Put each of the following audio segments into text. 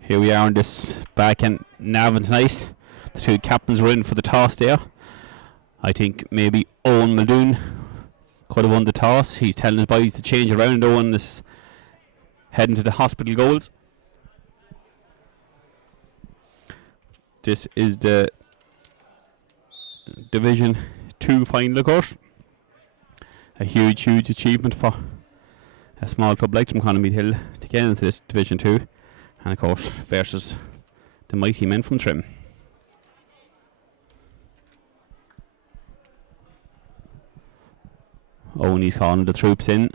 Here we are on this back in Navan tonight. The two captains were in for the toss there. I think maybe Owen Muldoon could have won the toss. He's telling his boys to change around. Owen is heading to the hospital goals. This is the Division 2 final, of course. A huge achievement for a small club like Drumconrath Meath Hill to get into this Division 2. And of course, versus the mighty men from Trim. He's calling the troops in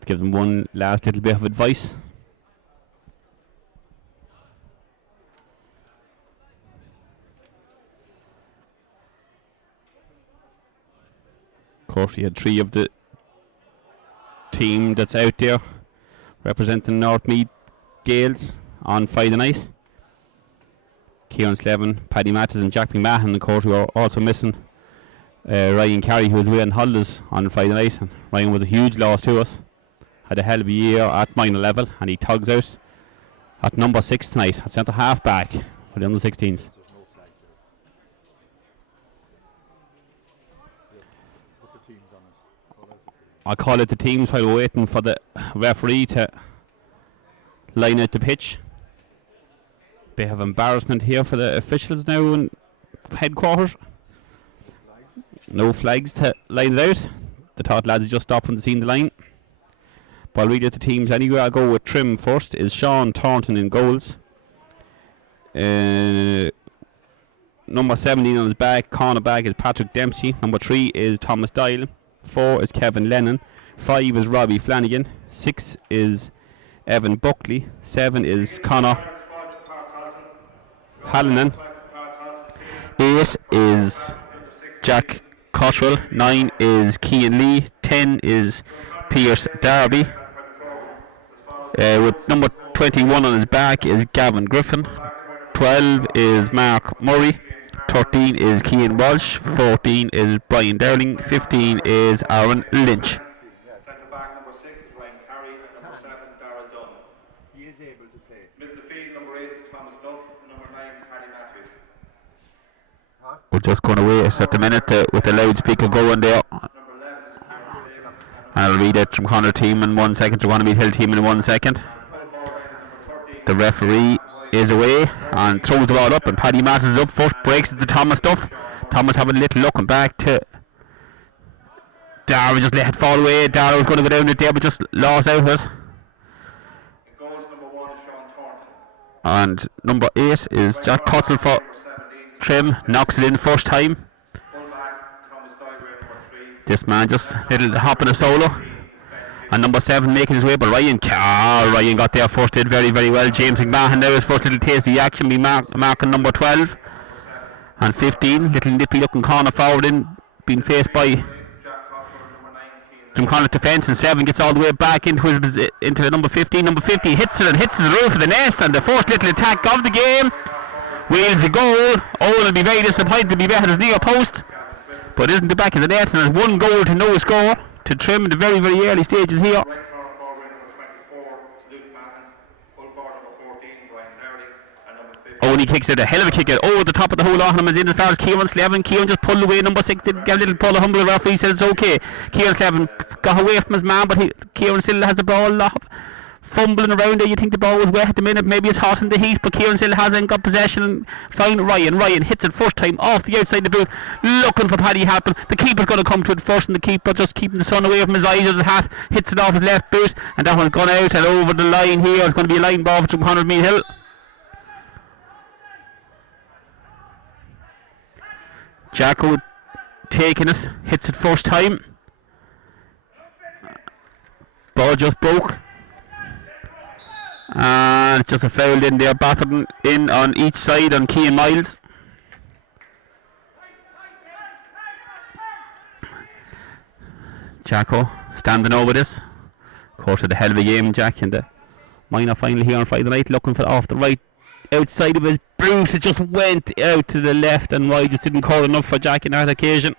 to give them one last little bit of advice. Of course, we had three of the team that's out there representing North Meath Gales on Friday night. Kieran Slevin, Paddy Mattis and Jack McMahon, of course, we were also missing Ryan Carey, who was away on holidays on Friday night. And Ryan was a huge loss to us. Had a hell of a year at minor level, and he tugs out at number 6 tonight at centre half back for the under 16s. I call it the teams while we're waiting for the referee to line out the pitch. Bit of embarrassment here for the officials now in headquarters. No flags to line it out. The thought lads just stopped when they seen the line. But I'll read out the teams anyway. I'll go with Trim first. Is Sean Thornton in goals. Number 17 on his back, cornerback, is Patrick Dempsey. Number 3 is Thomas Dial. 4 is Kevin Lennon. 5 is Robbie Flanagan. 6 is Evan Buckley. 7 is Connor Hallinan. 8 is Jack Cottrell. 9 is Cian Lee. 10 is Pierce Darby. With number 21 on his back is Gavin Griffin. 12 is Mark Murray. 13 is Cian Walsh. 14 is Brian Darling. 15 is Aaron Lynch. Centre back number 6 is Ryan Carey and number 7 Darrell Dunn. He is able to play. Middle of the field number 8 is Thomas Duff and number 9 Paddy Matthews. We're just going to wait at the minute with the loudspeaker going there. I'll read it from Connor team in 1 second. Drumconrath Meath Hill team in 1 second. The referee is away and throws the ball up, and Paddy Mattis is up first, breaks it to Thomas Duff. Thomas having a little looking back to Dara, just let it fall away. Dara was going to go down it there but just lost out of it. And number 8 is Jack Cottle for Trim, knocks it in first time. This man just little hopping a solo. And number 7 making his way, but Ryan got there first, did very well. James McMahon now his first little taste of the action, be marking number 12 and 15, little nippy looking corner forward in, being faced by Drumconrath defence, and 7 gets all the way back into the number 15. Number 50 hits it to the roof of the nest, and the first little attack of the game wheels a goal. Owen will be very disappointed to be better his near post, but isn't the back of the net, and there's 1 goal to no score to Trim in the very early stages here. He kicks it, a hell of a kick out over the top of the whole lot, and is in as far as Kieran Slevin. Kieran just pulled away, number 6 did get a little pull, humble the referee said it's okay. Kieran Slevin got away from his man, but Kieran still has the ball fumbling around there. You think the ball was wet at the minute, maybe it's hot in the heat, but Kieran still hasn't got possession and find Ryan hits it first time off the outside the boot, looking for Paddy Harpen. The keeper's going to come to it first, and the keeper just keeping the sun away from his eyes as his hat hits it off his left boot, and that one's gone out and over the line here. It's going to be a line ball for Drumconrath Meath Hill. Jacko taking it, hits it first time. Ball just broke. And it's just a foul in there, battered in on each side on Cian Miles. Jacko standing over this. Of course, had a hell of a game, Jack, in the minor final here on Friday night, looking for off the right outside of his boot. It just went out to the left, and wide just didn't call enough for Jack in that occasion.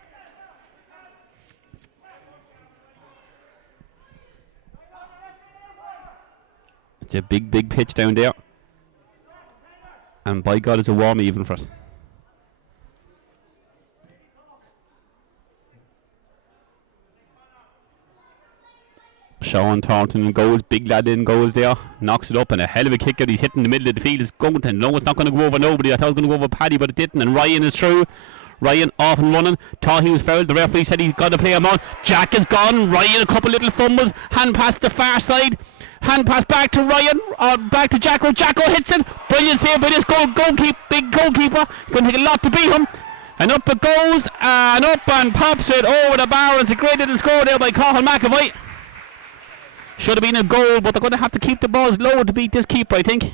It's a big pitch down there. And by God, it's a warm even for it. Sean Thornton in goals, big lad in goals there, knocks it up, and a hell of a kick out. He's hitting the middle of the field. It's going to, no, it's not going to go over nobody. I thought it was going to go over Paddy, but it didn't. And Ryan is through. Ryan off and running, thought he was fouled. The referee said he's got to play him on. Jack is gone. Ryan, a couple little fumbles, hand pass to the far side, hand pass back to Ryan, back to Jacko. Jacko hits it. Brilliant save by this big goalkeeper. Going to take a lot to beat him. And up it goes, and up and pops it over the bar. It's a great little score there by Cathal McAvoy. Should have been a goal, but they're going to have to keep the balls low to beat this keeper, I think.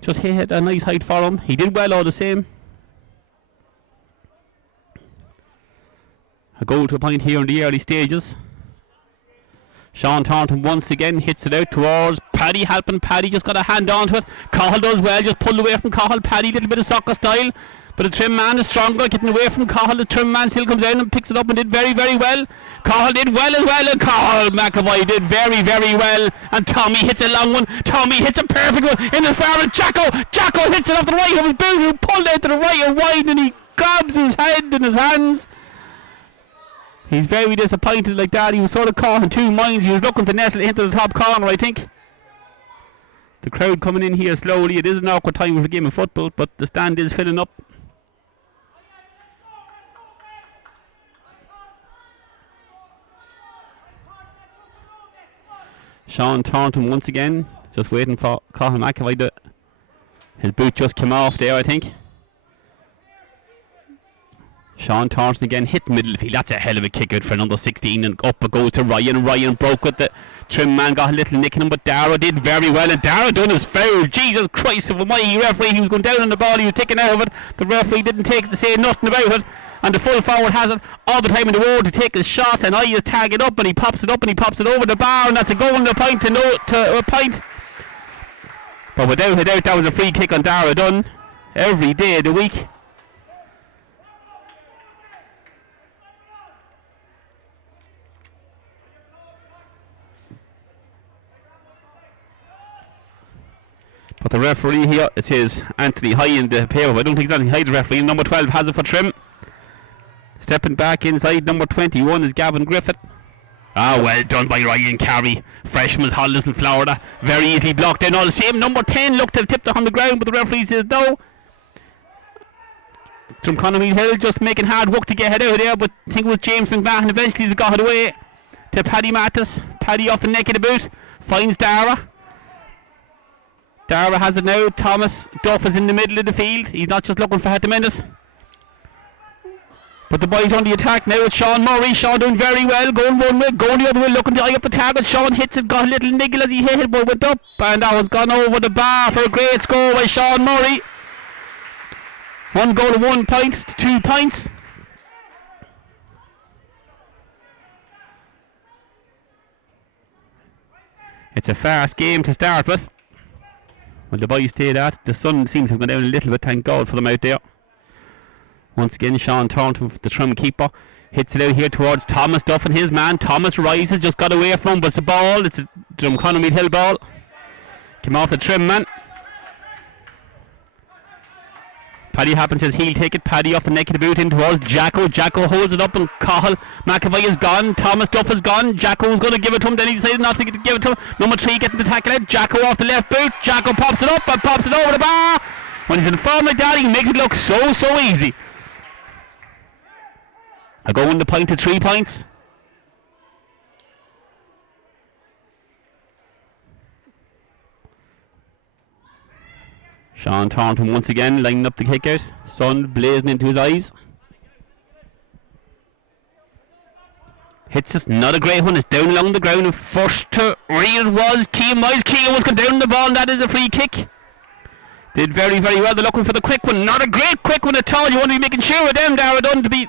Just hit a nice height for him. He did well all the same. A goal to a point here in the early stages. Sean Thornton once again hits it out towards Paddy, helping Paddy. Just got a hand onto it. Cathal does well, just pulled away from Cathal. Paddy, little bit of soccer style. But the trim man is stronger, getting away from Cathal. The trim man still comes down and picks it up and did very well. Cathal did well as well, and Cathal McAvoy did very well. And Tommy hits a long one. Tommy hits a perfect one in the far end. Jacko hits it off the right of his boot, who pulled out to the right and wide, and he grabs his head in his hands. He's very disappointed like that. He was sort of caught in two minds. He was looking to nestle it into the top corner, I think. The crowd coming in here slowly. It is an awkward time for a game of football, but the stand is filling up. Sean Thornton once again, just waiting for Cathal McAvoy. His boot just came off there, I think. Sean Thornton again, hit middle of the field. That's a hell of a kick out for another 16, and up it goes to Ryan. Ryan broke with the trim man, got a little nick in him, but Dara did very well, and Dara done his foul. Jesus Christ, if a mighty referee, he was going down on the ball, he was taken out of it. The referee didn't take it to say nothing about it, and the full forward has it all the time in the world to take his shot, and I is tagging up, and he pops it up, and he pops it over the bar, and that's a goal and a point to a point. But without a doubt, that was a free kick on Dara Dunn every day of the week. But the referee here, it says Anthony High in the paper, but I don't think it's Anthony High, the referee. Number 12 has it for Trim. Stepping back inside, number 21 is Gavin Griffith. Well done by Ryan Carey. Freshman, Hollis in Florida. Very easily blocked in all the same. Number 10 looked to have tipped it on the ground, but the referee says no. Drumconrath Hill just making hard work to get it out of there, but I think it was James McMahon eventually that got it away to Paddy Mattis. Paddy off the neck of the boot. Finds Dara. Dara has it now. Thomas Duff is in the middle of the field. He's not just looking for at the minute. But the boys on the attack now. It's Sean Murray. Sean doing very well. Going one way, going the other way, looking to eye up the target. Sean hits it, got a little niggle as he hit it, but went up. And that was gone over the bar for a great score by Sean Murray. 1 goal to 1 point to 2 points. It's a fast game to start with. Well, the boys stay that. The sun seems to have gone down a little bit, thank God for them out there. Once again, Sean Thornton, the trim keeper, hits it out here towards Thomas Duff and his man. Thomas rises, just got away from him, but it's a ball. It's a Drumconrath Hill ball. Came off the trim man. Paddy happens says he'll take it. Paddy off the neck of the boot in towards Jacko. Jacko holds it up and Cathal McAvoy is gone. Thomas Duff is gone. Jacko was going to give it to him, then he decided not to give it to him. Number 3 getting the tackle out. Jacko off the left boot. Jacko pops it up and pops it over the bar. When he's in form like that, he makes it look so easy. I go in the point to 3 points. Sean Thornton once again lining up the kick out. Sun blazing into his eyes. Hits it, not a great one. It's down along the ground and first to read it was Keane Miles. Keane was going down the ball, and that is a free kick. Did very well. They're looking for the quick one. Not a great quick one at all. You want to be making sure of them, Dara Dunn, to be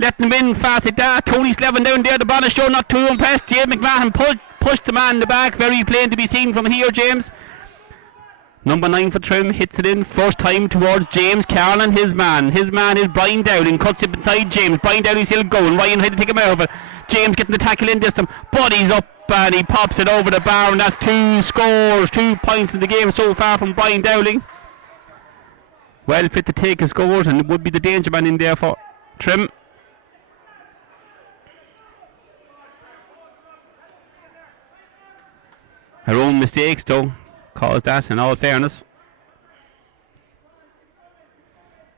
letting them in fast like that. Tony Slevin down there. The ball is show not too impressed. James McMahon pushed the man in the back. Very plain to be seen from here, James. Number 9 for Trim hits it in first time towards James Carroll and his man. His man is Brian Dowling, cuts it inside James. Brian Dowling still going. Ryan had to take him out of it. James getting the tackle in this time, but he's up and he pops it over the bar, and that's 2 scores, 2 points in the game so far from Brian Dowling. Well fit to take his scores, and it would be the danger man in there for Trim. Her own mistakes though caused that, in all fairness.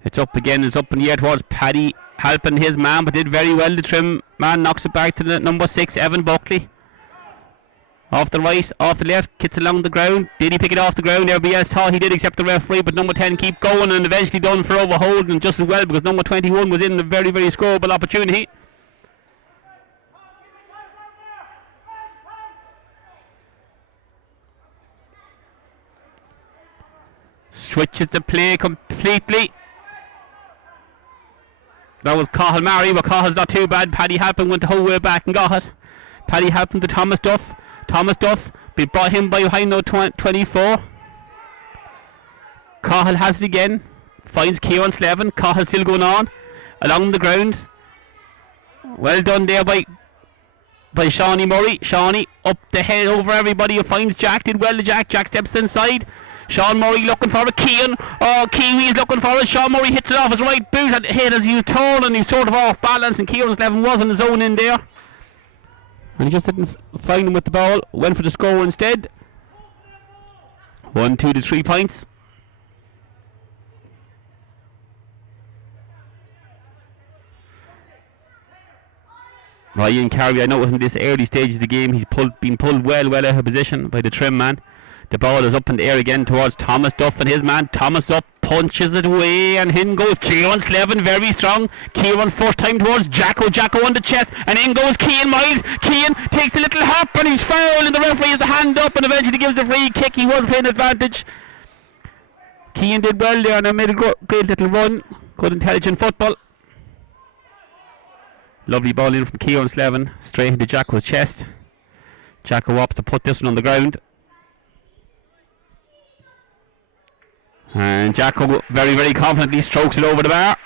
It's up again, it's up in the air towards Paddy Halpin, his man, but did very well. The Trim man knocks it back to the number 6, Evan Buckley. Off the right, off the left, kicks along the ground. Did he pick it off the ground? Everybody else thought he did except the referee, but number 10 keep going, and eventually done for overholding just as well, because number 21 was in a very, very scoreable opportunity. Switches the play completely. That was Cahill Murray, but Cahill's not too bad. Paddy Halpin went the whole way back and got it. Paddy Halpin to Thomas Duff. Thomas Duff, we brought him by behind now 24. Cahill has it again. Finds Kieran Slevin. Cahill still going on along the ground. Well done there by Shawnee Murray. Shawnee up the head over everybody. Finds Jack. Did well to Jack. Jack steps inside. Sean Murray looking for it. Keane. Oh, Kiwi is looking for it. Sean Murray hits it off his right boot and hit as he was turning. He's sort of off balance, and Kieran Slevin was in his own in there. And he just didn't find him with the ball. Went for the score instead. 1, 2 to 3 points. Ryan Carey, I know in this early stage of the game, he's been pulled well out of position by the Trim man. The ball is up in the air again towards Thomas Duff and his man. Thomas up, punches it away, and in goes Kieran Slevin, very strong. Kieran first time towards Jacko. Jacko on the chest, and in goes Keane Miles. Keane takes a little hop, and he's fouled, and the referee has the hand up, and eventually gives the free kick. He was playing advantage. Keane did well there, and made a great little run. Good intelligent football. Lovely ball in from Kieran Slevin, straight into Jacko's chest. Jacko opts to put this one on the ground. And Jacko very, very confidently strokes it over the bar.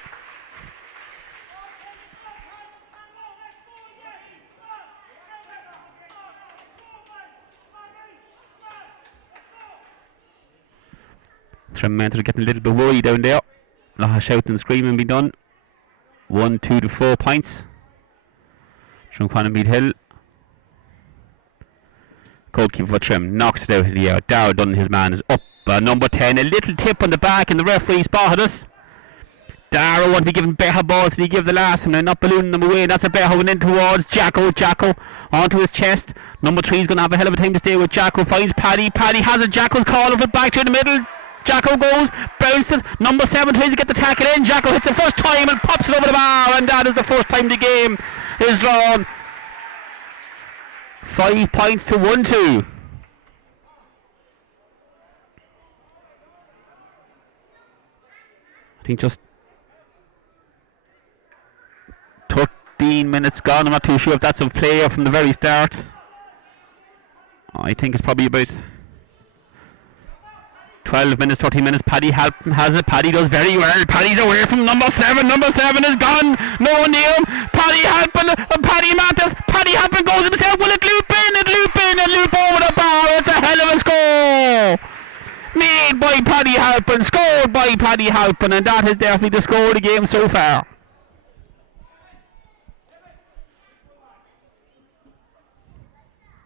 Trim are getting a little bit worried down there. A lot of shouting and screaming being done. 1, 2 to 4 points. Drumconrath Meath Hill. Goalkeeper for Trim knocks it out of the air. Darragh Dunn, his man, is up. Number 10, a little tip on the back, and the referee spotted us. Darragh wanted to be giving better balls than he gave the last time. They're not ballooning them away. That's a better one in towards Jacko. Jacko onto his chest. Number 3 is going to have a hell of a time to stay with Jacko. Finds Paddy. Paddy has it. Jacko's calling it back to the middle. Jacko goes, bounces it. Number 7 tries to get the tackle in. Jacko hits the first time and pops it over the bar, and that is the first time the game is drawn. 5 points to 1-2. I think just 13 minutes gone. I'm not too sure if that's a player from the very start. I think it's probably about 12 minutes, 13 minutes. Paddy Halpin has it. Paddy does very well. Paddy's away from number 7. Number 7 is gone. No one near him. Paddy Halpin, Paddy Mathis. Paddy Halpin goes himself. Will it loop in? It loop in and loop over the bar. It's a hell of a score. Made by Paddy Halpin. Scored by Paddy Halpin. And that is definitely the score of the game so far.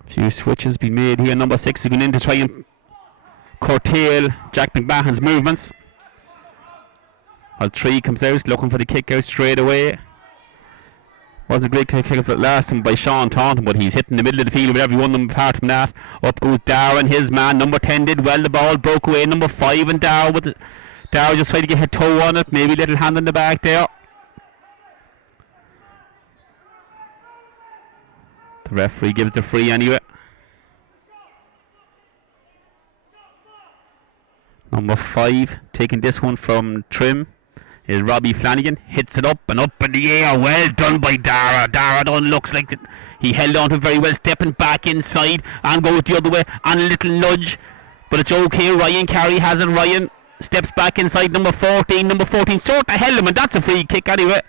Few switches been made here. Number 6 has been in to try and curtail Jack McMahon's movements. As 3 comes out looking for the kick out straight away. Was a great kick out last time by Sean Taunton, but he's hitting the middle of the field with every one of them. Apart from that, up goes Darragh, his man. Number 10 did well. The ball broke away. Number 5 and Darragh just tried to get a toe on it. Maybe a little hand in the back there. The referee gives the free anyway. Number 5 taking this one from Trim is Robbie Flanagan. Hits it up and up in the air. Well done by Darragh. Darragh Dunn looks like he held on to it very well, stepping back inside and goes the other way and a little nudge, but it's okay. Ryan Carey has it. Ryan steps back inside. Number 14 sort of held him, and that's a free kick anyway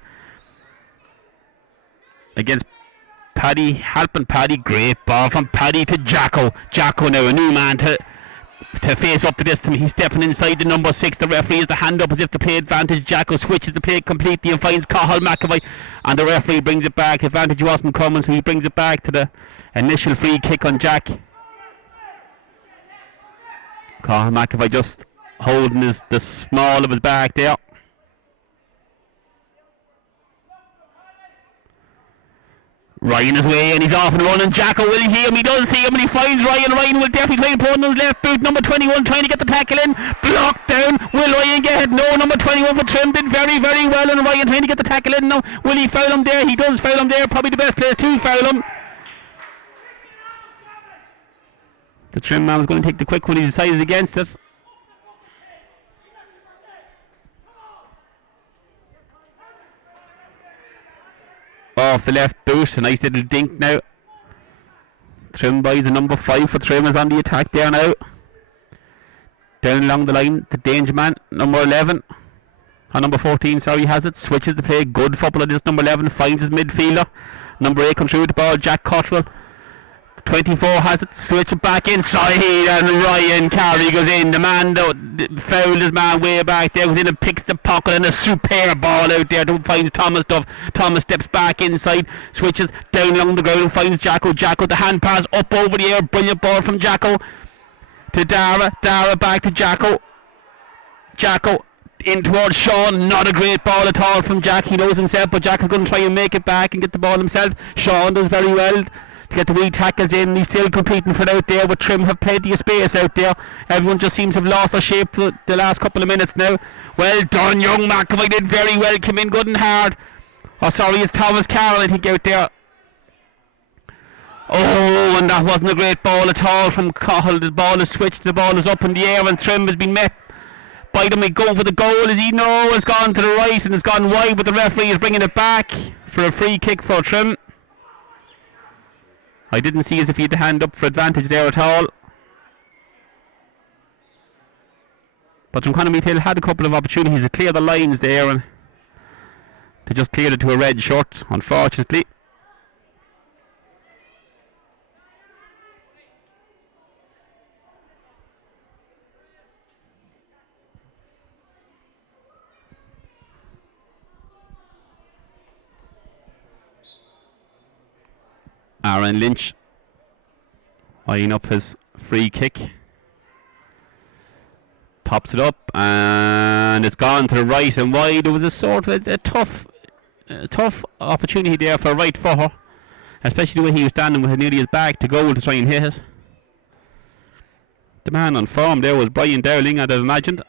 against Paddy helping Paddy. Great ball from Paddy to Jacko. Jacko now a new man to face up to this time. He's stepping inside the number 6. The referee has the hand up as if to play advantage. Jacko switches the play completely and finds Cathal McAvoy, and the referee brings it back. Advantage wasn't coming, so he brings it back to the initial free kick on Jack. Cathal McAvoy just holding the small of his back there. Ryan is away and he's off and running. Jacko, will he see him? He does see him and he finds Ryan. Ryan will definitely try and put on his left boot. Number 21 trying to get the tackle in. Blocked down. Will Ryan get it? No. Number 21 for Trim did very, very well, and Ryan trying to get the tackle in now. Will he foul him there? He does foul him there. Probably the best place to foul him. The Trim man was going to take the quick one. He decided against it. Off the left boot, a nice little dink now. Trim buys a number 5 for Trim is on the attack there now. Down along the line, the danger man, number 11. Number 14, sorry, has it. Switches the play, good football. This number 11 finds his midfielder. Number 8 comes through with the ball, Jack Cottrell. 24 has it, switch it back inside, and Ryan Carey goes in. The man fouled his man way back there, goes in and picks the pocket, and a superb ball out there to finds Thomas Duff. Thomas steps back inside, switches down along the ground and finds Jacko. Jacko, the hand pass up over the air, brilliant ball from Jacko to Dara. Dara back to Jacko. Jacko in towards Sean. Not a great ball at all from Jack. He knows himself, but Jack is going to try and make it back and get the ball himself. Sean does very well to get the wee tackles in. He's still competing for it out there, but Trim have plenty of space out there. Everyone just seems to have lost their shape for the last couple of minutes now. Well done, young McAvoy did very well, came in good and hard. Oh sorry, it's Thomas Carroll I think out there. Oh, and that wasn't a great ball at all from Cathal. The ball is switched, the ball is up in the air, and Trim has been met by them. He go for the goal, is he? No, it's gone to the right and it's gone wide, but the referee is bringing it back for a free kick for Trim. I didn't see as if he had the hand up for advantage there at all. But Drumconrath Hill had a couple of opportunities to clear the lines there, and they just cleared it to a red shirt, unfortunately. Aaron Lynch eyeing up his free kick, pops it up and it's gone to the right and wide. There was a sort of a tough opportunity there for right for her, especially the way he was standing with nearly his back to goal to try and hit it. The man on form there was Brian Dowling, I'd have imagined.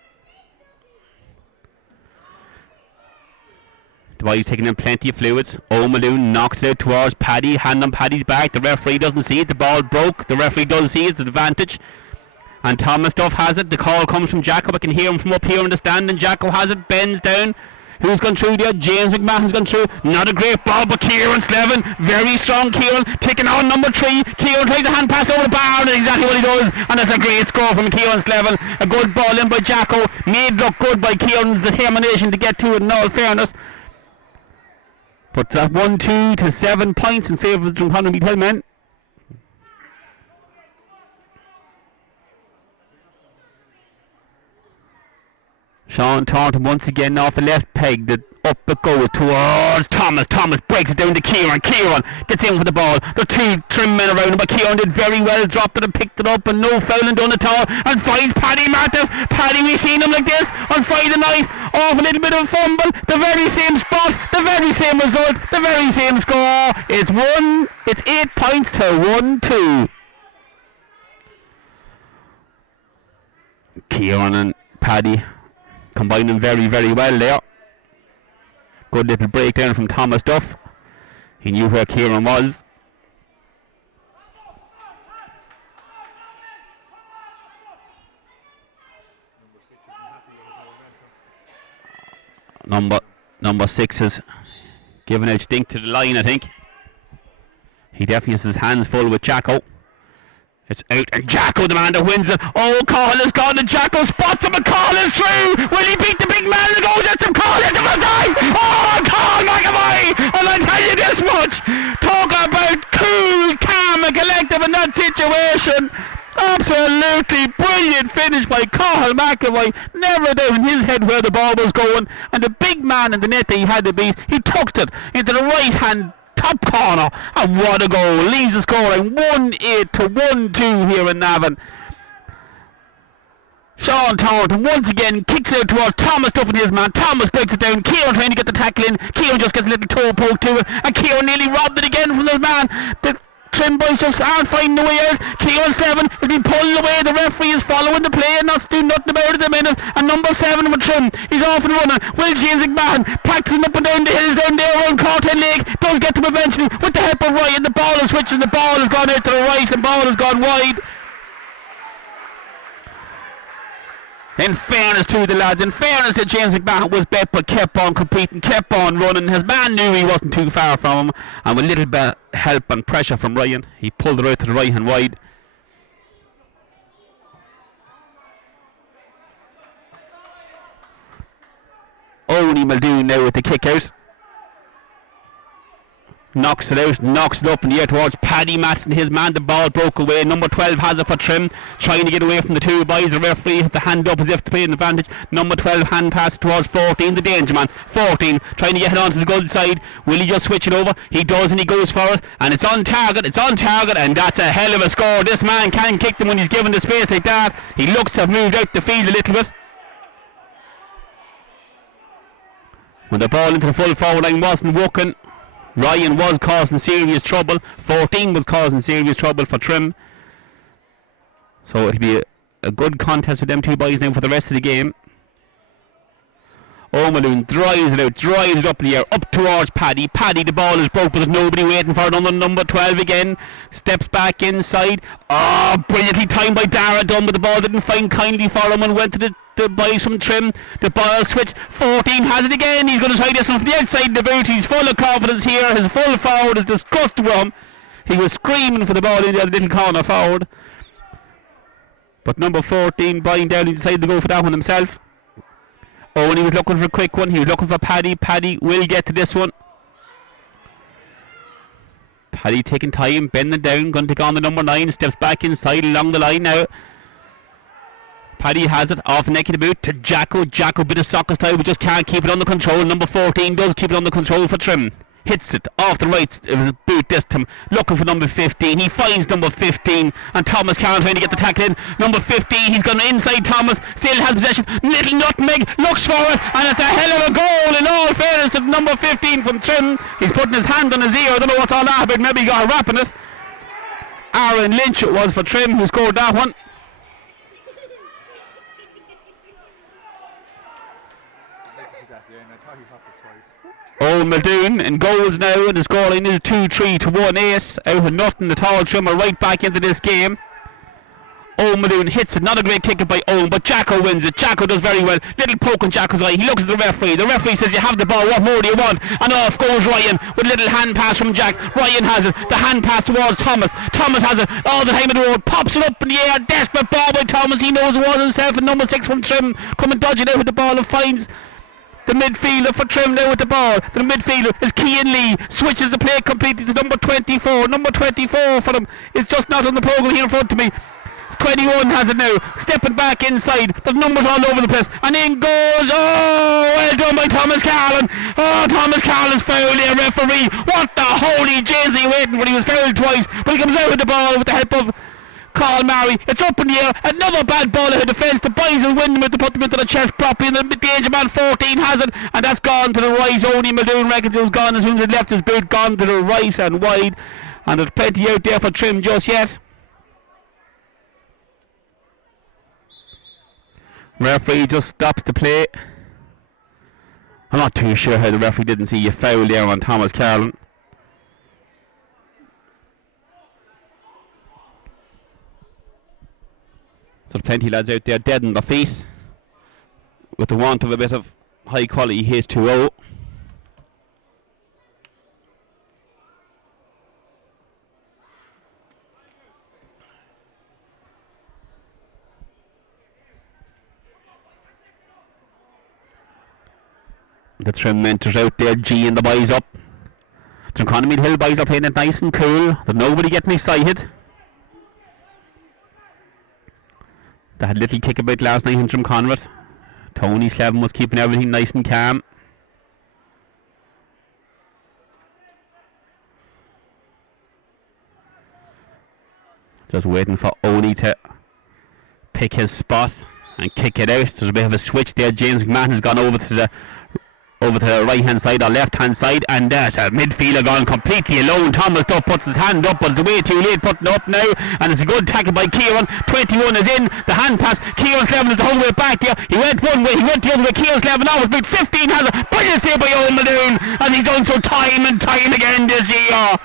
The boy's taking in plenty of fluids. O'Maloon knocks it out towards Paddy. Hand on Paddy's back. The referee doesn't see it. The ball broke. The referee does see it. It's an advantage. And Thomas Duff has it. The call comes from Jacko. I can hear him from up here in the stand. And Jacko has it. Bends down. Who's gone through there? James McMahon's gone through. Not a great ball, but Kieran Slevin. Very strong Kieran. Taking on number 3. Kieran tries a hand pass over the bar, and that's exactly what he does. And it's a great score from Kieran Slevin. A good ball in by Jacko. Made look good by Kieran's determination to get to it in all fairness. But that 1-2 to 7 points in favour of the Drumconrath Hill men. Sean Thornton once again off the left peg. The up it goes towards Thomas. Thomas breaks it down to Kieran. Kieran gets in for the ball. There are 2 Trim men around him, but Kieran did very well. Dropped it and picked it up, and no fouling done at all. And finds Paddy Martis. Paddy, we've seen him like this on Friday night. Off a little bit of a fumble. The very same spot. The very same result. The very same score. It's 8 points to 1-2. Kieran and Paddy combining very, very well there. Good little breakdown from Thomas Duff. He knew where Kieran was. Number 6 is giving out stink to the line, I think. He definitely has his hands full with Jacko. It's out, and Jacko, the man that wins it. Oh, Cathal has gone, and Jacko spots him, and Cathal is through. Will he beat the big man? And goes, it's him, Cathal, it's the first time. Oh, Cathal McAvoy. And I tell you this much. Talk about situation. Absolutely brilliant finish by Cathal McAvoy. Never doubt in his head where the ball was going, and the big man in the net that he had to beat, he tucked it into the right hand top corner, and what a goal. Leaves the scoring 1-8 to 1-2 here in Navan. Sean Thornton once again kicks out towards Thomas Duffin, his man. Thomas breaks it down. Kieran trying to get the tackle in. Kieran just gets a little toe poke to it, and Kieran nearly robbed it again from his man. The Trim boys just aren't finding the way out. Kieran Slevin has been pulled away. The referee is following the play and not doing nothing about it at the minute. And number 7 for Trim, he's off and running. Will James McMahon practicing up and down the hills down there around Corten Lake. Does get to him eventually with the help of Ryan. The ball is switching. The ball has gone out to the right and ball has gone wide. In fairness to the lads, in fairness that James McMahon was bet but kept on competing, kept on running. His man knew he wasn't too far from him, and with a little bit of help and pressure from Ryan, he pulled it out to the right hand wide. Owen Muldoon now with the kick out. Knocks it out, knocks it up in the air towards Paddy Matson, his man. The ball broke away. Number 12 has it for Trim, trying to get away from the two boys. The referee has the hand up as if to play an advantage. Number 12 hand pass towards 14, the danger man. 14 trying to get it onto the good side. Will he just switch it over? He does, and he goes for it, and it's on target, and that's a hell of a score. This man can kick them when he's given the space like that. He looks to have moved out the field a little bit. When the ball into the full forward line wasn't working, Ryan was causing serious trouble. 14 was causing serious trouble for Trim. So it'll be a good contest with them two boys now for the rest of the game. O'Maloon drives it out, drives it up in the air, up towards Paddy. Paddy, the ball is broke, but there's nobody waiting for it. On the number 12 again, steps back inside. Oh, brilliantly timed by Dara Dunn, but the ball didn't find kindly for him and went to the boys from Trim. The ball switch. 14 has it again. He's going to try this one from the outside of the boot. He's full of confidence here. His full forward is disgusted with him. He was screaming for the ball in the other little corner forward. But number 14, Brian Downey, decided to go for that one himself. Oh, and he was looking for a quick one. He was looking for Paddy. Paddy will get to this one. Paddy taking time, bending down, going to take on the number 9. Steps back inside along the line now. Paddy has it off the neck of the boot to Jacko. Jacko, bit of soccer style, but just can't keep it under control. Number 14 does keep it under control for Trim. Hits it off the right of his boot this time, looking for number 15. He finds number 15, and Thomas Carroll trying to get the tackle in. Number 15, he's gone inside Thomas, still has possession. Little Nutmeg looks for it, and it's a hell of a goal in all fairness to number 15 from Trim. He's putting his hand on his ear. I don't know what's all that about. Maybe he got a rap in it. Aaron Lynch it was for Trim who scored that one. Oh, Muldoon in goals now, and the scoreline is 2-3 to 1-8. Out of nothing at all. Trim are right back into this game. Oh, Muldoon hits it. Not a great kick by Owen, but Jacko wins it. Jacko does very well. Little poke in Jacko's eye. He looks at the referee. The referee says, you have the ball. What more do you want? And off goes Ryan with a little hand pass from Jack. Ryan has it. The hand pass towards Thomas. Thomas has it all the time in the road. Pops it up in the air. Desperate ball by Thomas. He knows it was himself. And number 6 from Trim coming dodging out with the ball and finds the midfielder for Trim now with the ball. The midfielder is Cian Lee. Switches the play completely to number 24. Number 24 for them. It's just not on the programme here in front of me. It's 21 has it now. Stepping back inside. There's numbers all over the place. And in goes. Oh, well done by Thomas Carlin. Oh, Thomas Carlin's fouled here, referee. What the holy jeez he waiting for? He was fouled twice. But he comes out with the ball with the help of Carl Murray. It's up in the air. Another bad ball out of the fence. The boys will win them to put them into the chest properly. And the danger man 14 has it. And that's gone to the right. Only Muldoon reckons it was gone as soon as it left his boot. Gone to the right and wide. And there's plenty out there for Trim just yet. Referee just stops the play. I'm not too sure how the referee didn't see a foul there on Thomas Carlin. There's plenty of lads out there dead in the face with the want of a bit of high quality H2O. The Trim mentors out there, G and the boys up. Drumconrath Hill boys are playing it nice and cool. There's nobody getting excited. They had a little kick about last night in Drumconrath. Tony Slevin was keeping everything nice and calm. Just waiting for Oni to pick his spot and kick it out. There's a bit of a switch there. James McMahon has gone over to the right hand side or left hand side, and there's a midfielder gone completely alone. Thomas Duff puts his hand up, but it's way too late putting it up now, and it's a good tackle by Kieran. 21 is in, the hand pass. Kieran Slevin is the whole way back there. He went one way, he went the other way. Kieran Slevin now was about 15, has a brilliant save by Owen Muldoon, as he's done so time and time again this year.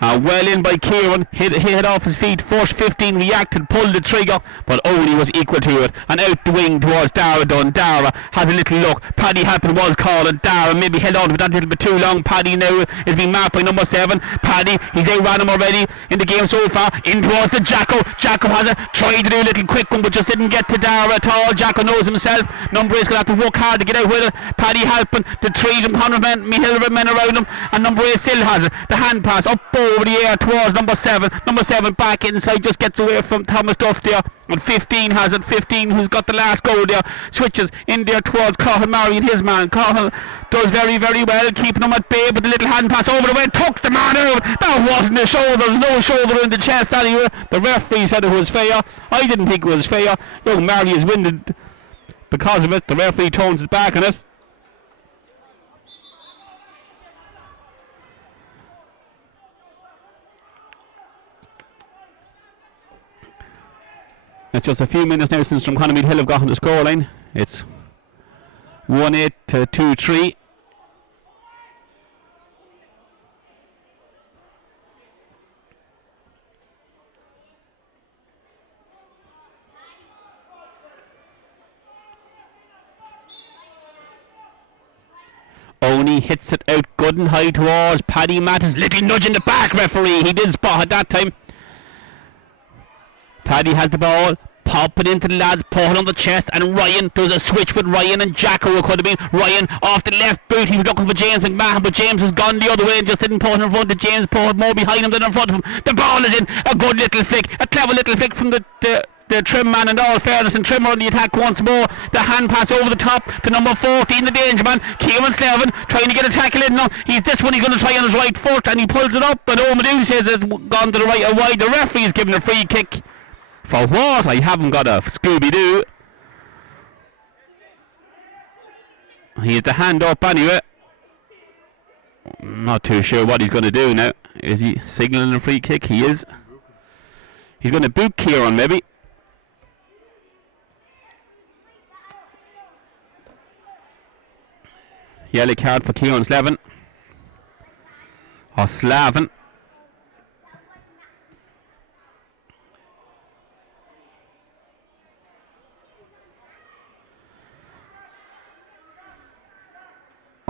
Well in by Kieran, hit off his feet, first 15 reacted, pulled the trigger, but Oni was equal to it, and out the wing towards Dara Dunn. Dara has a little look, Paddy Halpin was calling, Dara maybe held on to that a little bit too long. Paddy now is being marked by number 7, Paddy, he's outran him already in the game so far, in towards the Jacko. Jacko has tried to do a little quick one, but just didn't get to Dara at all. Jacko knows himself, number 8's going to have to work hard to get out with it. Paddy Halpin, the 3 men around him, and number 8 still has it. The hand pass up over the air towards number 7. Number 7 back inside, just gets away from Thomas Duff there, and 15 has it. 15, who's got the last goal there, switches in there towards Cathal Murray and his man. Cathal does very, very well, keeping him at bay, but the little hand pass over the way took the man out. That wasn't a shoulder, there's no shoulder in the chest anyway. The referee said it was fair. I didn't think it was fair. Young Murray is winded because of it. The referee turns his back on it. It's just a few minutes now since Drumconrath Hill have gotten the scoreline. It's 1-8 to 2-3. Oni hits it out good and high towards Paddy Mattis. Little nudge in the back, referee. He did spot at that time. Paddy has the ball, pop it into the lads, put it on the chest, and Ryan does a switch with Ryan and Jacko. It could have been Ryan off the left boot. He was looking for James McMahon, but James has gone the other way and just didn't put it in front of James. Put it more behind him than in front of him. The ball is in. A good little flick, a clever little flick from the Trim man, and all fairness, and Trim on the attack once more. The hand pass over the top to number 14, the danger man, Kieran Slevin, trying to get a tackle in now. He's going to try on his right foot, and he pulls it up, but O'Madoo says it's gone to the right or wide. The referee is giving a free kick. For what? I haven't got a Scooby-Doo. He has the hand up anyway. Not too sure what he's going to do now. Is he signalling a free kick? He is. He's going to boot Kieran maybe. Yellow card for Kieran Slevin. Or Slavin.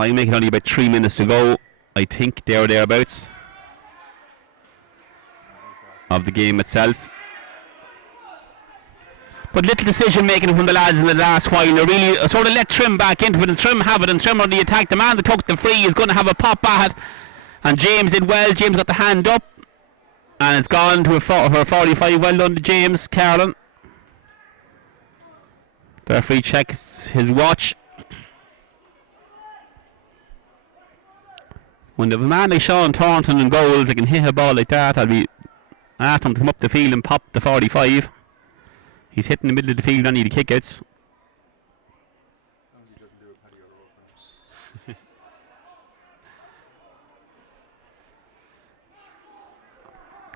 I make it only about 3 minutes to go, I think, there or thereabouts, of the game itself. But little decision making from the lads in the last while. They really sort of let Trim back into it, and Trim have it, and Trim on the attack. The man that took the free is going to have a pop at it, and James did well. James got the hand up, and it's gone to for a 45. Well done to James Carlin. The referee checks his watch. When the man like Sean Thornton in goals, they can hit a ball like that, I'll be asked him to come up the field and pop the 45. He's hitting the middle of the field on the kickouts.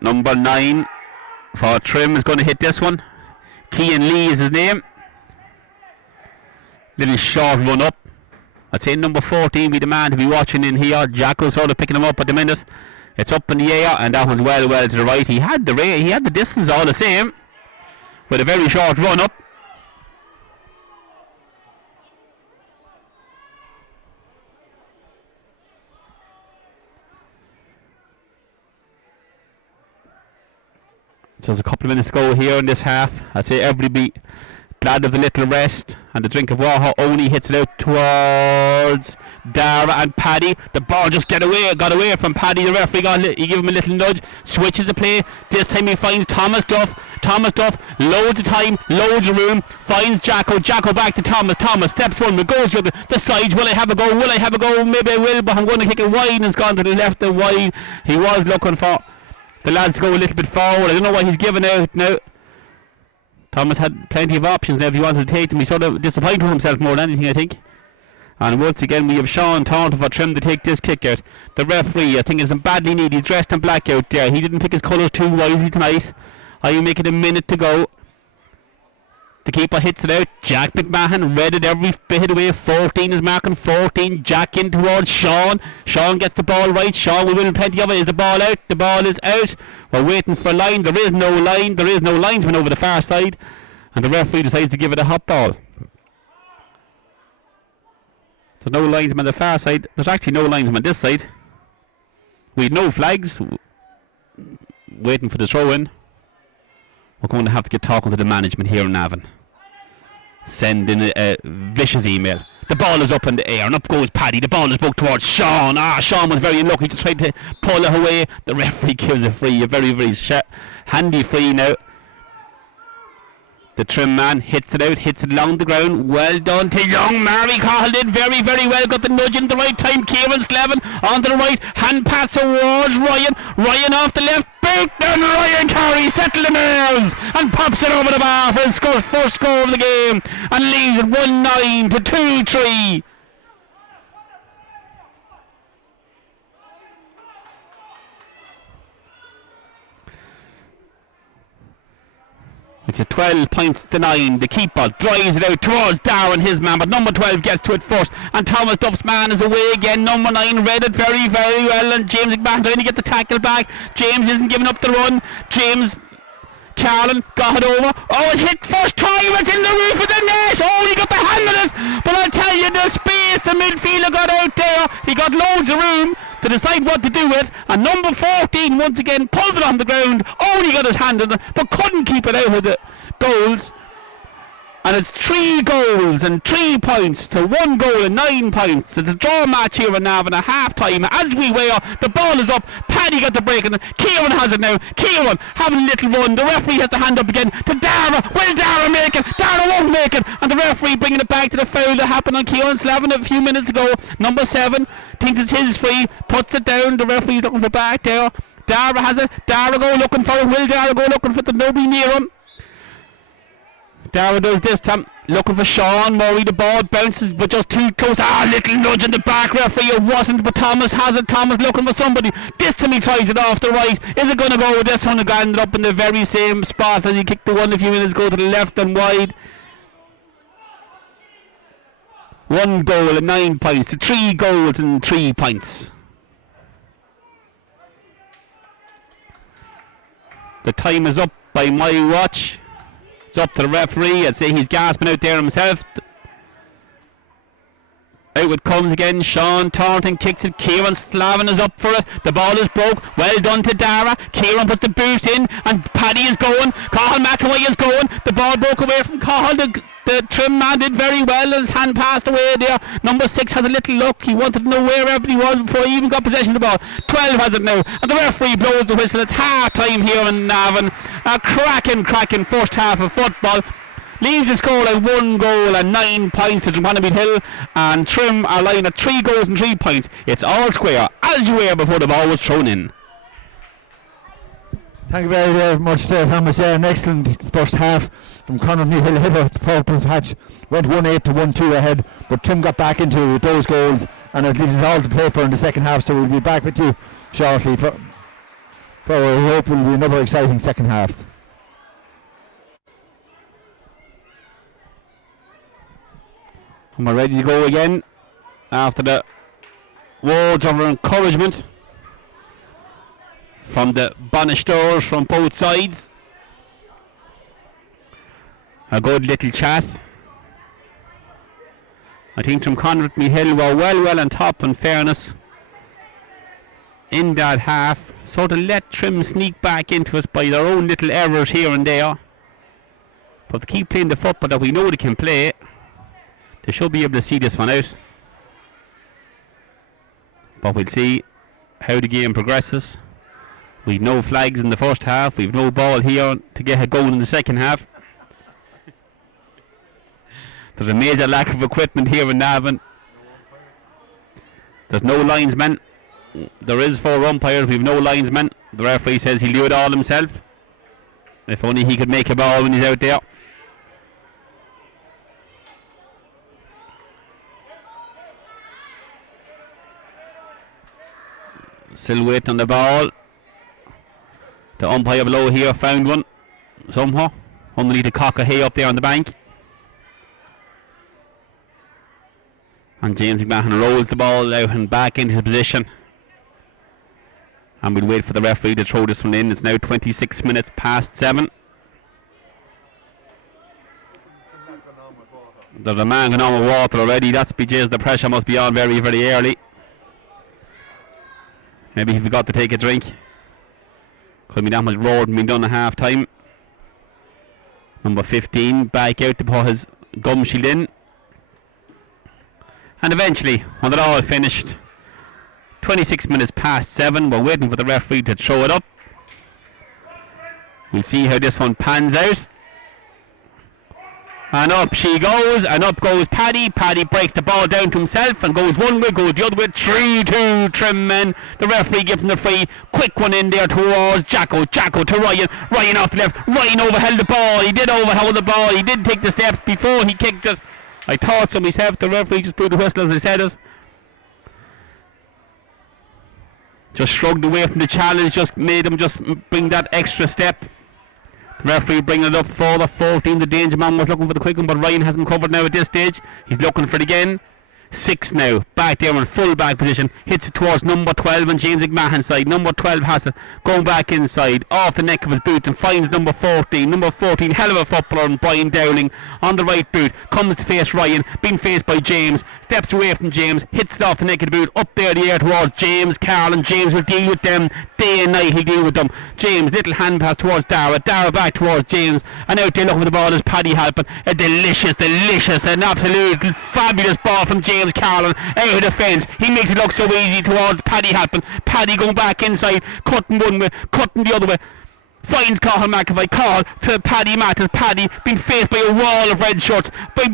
Number 9 for Trim is going to hit this one. Cian Lee is his name. Little short run up. I'd say number 14 be the man to be watching in here. Jacko's sort of picking him up at the minute. It's up in the air, and that one's well to the right. He had the distance all the same, with a very short run up. Just a couple of minutes to go here in this half. I'd say everybody be Glad of the little rest and the drink of water. Only hits it out towards Dara and Paddy. The ball just got away from Paddy. The referee he gave him a little nudge. Switches the play. This time he finds Thomas Duff. Loads of time, loads of room. Finds Jacko back to Thomas. Steps forward, goes to the sides. Will I have a go? Maybe I will, but I'm going to kick it wide, and it's gone to the left and wide. He was looking for the lads to go a little bit forward. I don't know why he's giving out now. Thomas had plenty of options there if he wanted to take them. He sort of disappointed himself more than anything, I think. And once again we have Sean Thornton for Trim to take this kick out. The referee, I think, is in badly need. He's dressed in black out there. He didn't pick his colours too wisely tonight. I make it a minute to go. The keeper hits it out. Jack McMahon read it every bit of the way. 14 is marking 14. Jack in towards Sean. Sean gets the ball right. Sean will win plenty of it. Is the ball out? The ball is out. We're waiting for a line. There is no line. There is no linesman over the far side. And the referee decides to give it a hot ball. There's no linesman on the far side. There's actually no linesman on this side. We had no flags. Waiting for the throw in. We're going to have to get talking to the management here in Navan. Send in a vicious email. The ball is up in the air and up goes Paddy. The ball is booked towards Sean. Sean was very unlucky. Just tried to pull it away. The referee gives a free. A very, very handy free now. The Trim man hits it out, hits it along the ground. Well done to young Mary Cahill. Did very, very well. Got the nudge in the right time. Kieran Slevin on the right. Hand pass towards Ryan. Ryan off the left. Big then Ryan carries, settle the nerves and pops it over the bar for his first score of the game and leaves it 1-9 to 2-3. It's a 12 points to 9. The keeper drives it out towards Darren, his man, but number 12 gets to it first. And Thomas Duff's man is away again. Number 9 read it very, very well. And James McMahon trying to get the tackle back. James isn't giving up the run. James Carlin got it over. Oh, it's hit first time. It's in the roof of the net. Oh, he got the hand of it. But I'll tell you, the space the midfielder got out there. He got loads of room to decide what to do with, and number 14 once again pulled it on the ground, only got his hand in it, but couldn't keep it out of the goals. And it's 3 goals and 3 points to 1 goal and 9 points. It's a draw match here in Navan at half time. As we weigh up, the ball is up. Paddy got the break and Kieran has it now. Kieran having a little run. The referee has the hand up again to Dara. Will Dara make it? Dara won't make it. And the referee bringing it back to the foul that happened on Kieran Slavin a few minutes ago. Number 7 thinks it's his free. Puts it down. The referee's looking for back there. Dara has it. Dara go looking for it. Will Dara go looking for it? Nobody near him. Dara does this time, looking for Sean Murray. The ball bounces, but just too close. Little nudge in the back. Referee, it wasn't, but Thomas has it. Thomas looking for somebody. This time he tries it off the right. Is it going to go with this one? It ended up in the very same spot as he kicked the one a few minutes ago to the left and wide. 1 goal and 9 points to 3 goals and 3 points. The time is up by my watch. It's up to the referee. I'd say he's gasping out there himself. Out it comes again. Sean Thornton kicks it. Kieran Slavin is up for it. The ball is broke. Well done to Dara. Kieran puts the boot in and Paddy is going. Cahill McAvoy is going. The ball broke away from Cahill. The Trim man did very well. His hand passed away there. Number 6 has a little look. He wanted to know where everybody was before he even got possession of the ball. 12 has it now. And the referee blows the whistle. It's half time here in Navan. A cracking first half of football. Leaves the score at 1 goal and 9 points to Drumconrath Hill, and Trim are lying at 3 goals and 3 points. It's all square as you were before the ball was thrown in. Thank you very much, Dave Thomas. An excellent first half from Drumconrath Hill. Hit a purple patch, went 1-8 to 1-2 ahead, but Trim got back into those goals, and it leaves it all to play for in the second half. So we'll be back with you shortly for I hope will be another exciting second half. And we're ready to go again after the words of encouragement from the banisters from both sides. A good little chat. I think Drumconrath Hill were well on top, in fairness, in that half. Sort of let Trim sneak back into us by their own little errors here and there. But to keep playing the football that we know they can play, they should be able to see this one out. But we'll see how the game progresses. We've no flags in the first half. We've no ball here to get a goal in the second half. There's a major lack of equipment here in Navan. There's no linesman. There is 4 umpires. We've no linesman. The referee says he'll do it all himself. If only he could make a ball when he's out there. Still waiting on the ball. The umpire below here found one somehow. Underneath the cock of hay up there on the bank. And James McMahon rolls the ball out and back into his position. And we'll wait for the referee to throw this one in. It's now 26 minutes past 7. There's a man going on with water already. That's because the pressure must be on very, very early. Maybe he forgot to take a drink. Could be that much roaring being done at half time. Number 15 back out to put his gum shield in. And eventually, when they're all finished, 26 minutes past 7, we're waiting for the referee to throw it up. We'll see how this one pans out. And up she goes, and up goes Paddy. Paddy breaks the ball down to himself and goes one way, goes the other way. 3-2 Trim men. The referee gives him the free. Quick one in there towards Jacko. Jacko to Ryan. Ryan off the left. Ryan overheld the ball. He did overhold the ball. He did take the steps before he kicked it. I thought so myself. The referee just blew the whistle as I said it. Just shrugged away from the challenge. Just made him just bring that extra step. Referee bringing it up for the 14. The danger man was looking for the quick one, but Ryan has him covered now at this stage. He's looking for it again. 6 now, back there in full back position, hits it towards number 12 and James McMahon's side. Number 12 has it going back inside, off the neck of his boot, and finds number 14. Number 14, hell of a footballer, and Brian Dowling on the right boot, comes to face Ryan, being faced by James, steps away from James, hits it off the neck of the boot, up there the air towards James Carl, and James will deal with them day and night. He'll deal with them. James, little hand pass towards Dara, Dara back towards James, and out there looking for the ball is Paddy Halpin. A delicious, an absolute fabulous ball from James Carlin out of the fence. He makes it look so easy towards Paddy Halpin. Paddy going back inside, cutting one way, cutting the other way. Finds Cathal McAvoy. Call to Paddy Mattis. Paddy being faced by a wall of red shirts. Well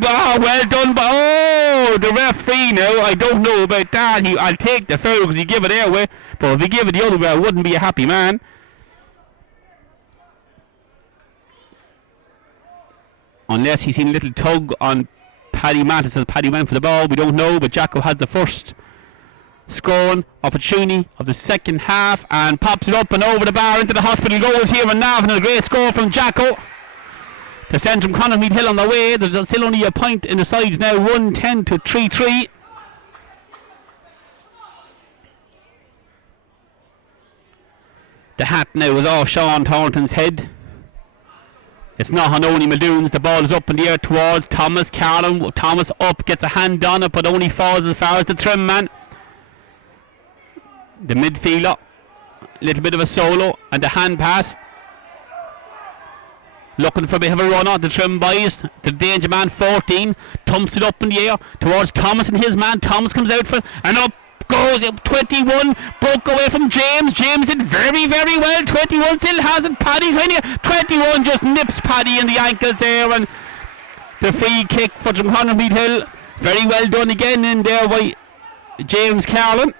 done. The referee now. I don't know about that. I'll take the foul because he gave it their way. But if he gave it the other way, I wouldn't be a happy man. Unless he's seen a little tug on Paddy Mattis as Paddy went for the ball. We don't know, but Jacko had the first scoring opportunity of the second half and pops it up and over the bar into the hospital goals here in Navan. A great score from Jacko to send Drumconrath Meath Hill on the way. There's still only a point in the sides now, 1-10 to 3-3. The hat now is off Sean Thornton's head. It's not on only Muldoon's. The ball is up in the air towards Thomas Carlin. Thomas up, gets a hand on it, but only falls as far as the trim man. The midfielder, a little bit of a solo, and the hand pass. Looking for a bit of a runner. The trim boys, the danger man 14, thumps it up in the air towards Thomas and his man. Thomas comes out for it, and up goes 21, broke away from James. James did very, very well. 21 still has it. Paddy's in here. 21 just nips Paddy in the ankles there, and the free kick for Drumconrath Meath Hill. Very well done again in there by James Carlin.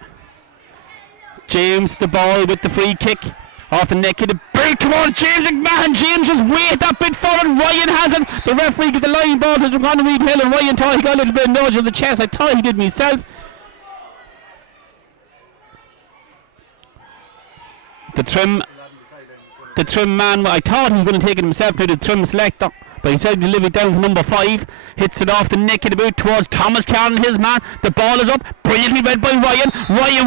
James the ball with the free kick off the neck of the break towards James McMahon. James just wait that bit forward. Ryan has it. The referee get the line ball to Drumconrath Meath Hill, and Ryan thought he got a little bit of nudge on the chest. I thought he did myself. The trim man, I thought he was going to take it himself now, the trim selector, but he said to leave it down for number 5. Hits it off the neck of the boot towards Thomas Carlin, his man. The ball is up, brilliantly read by Ryan. Ryan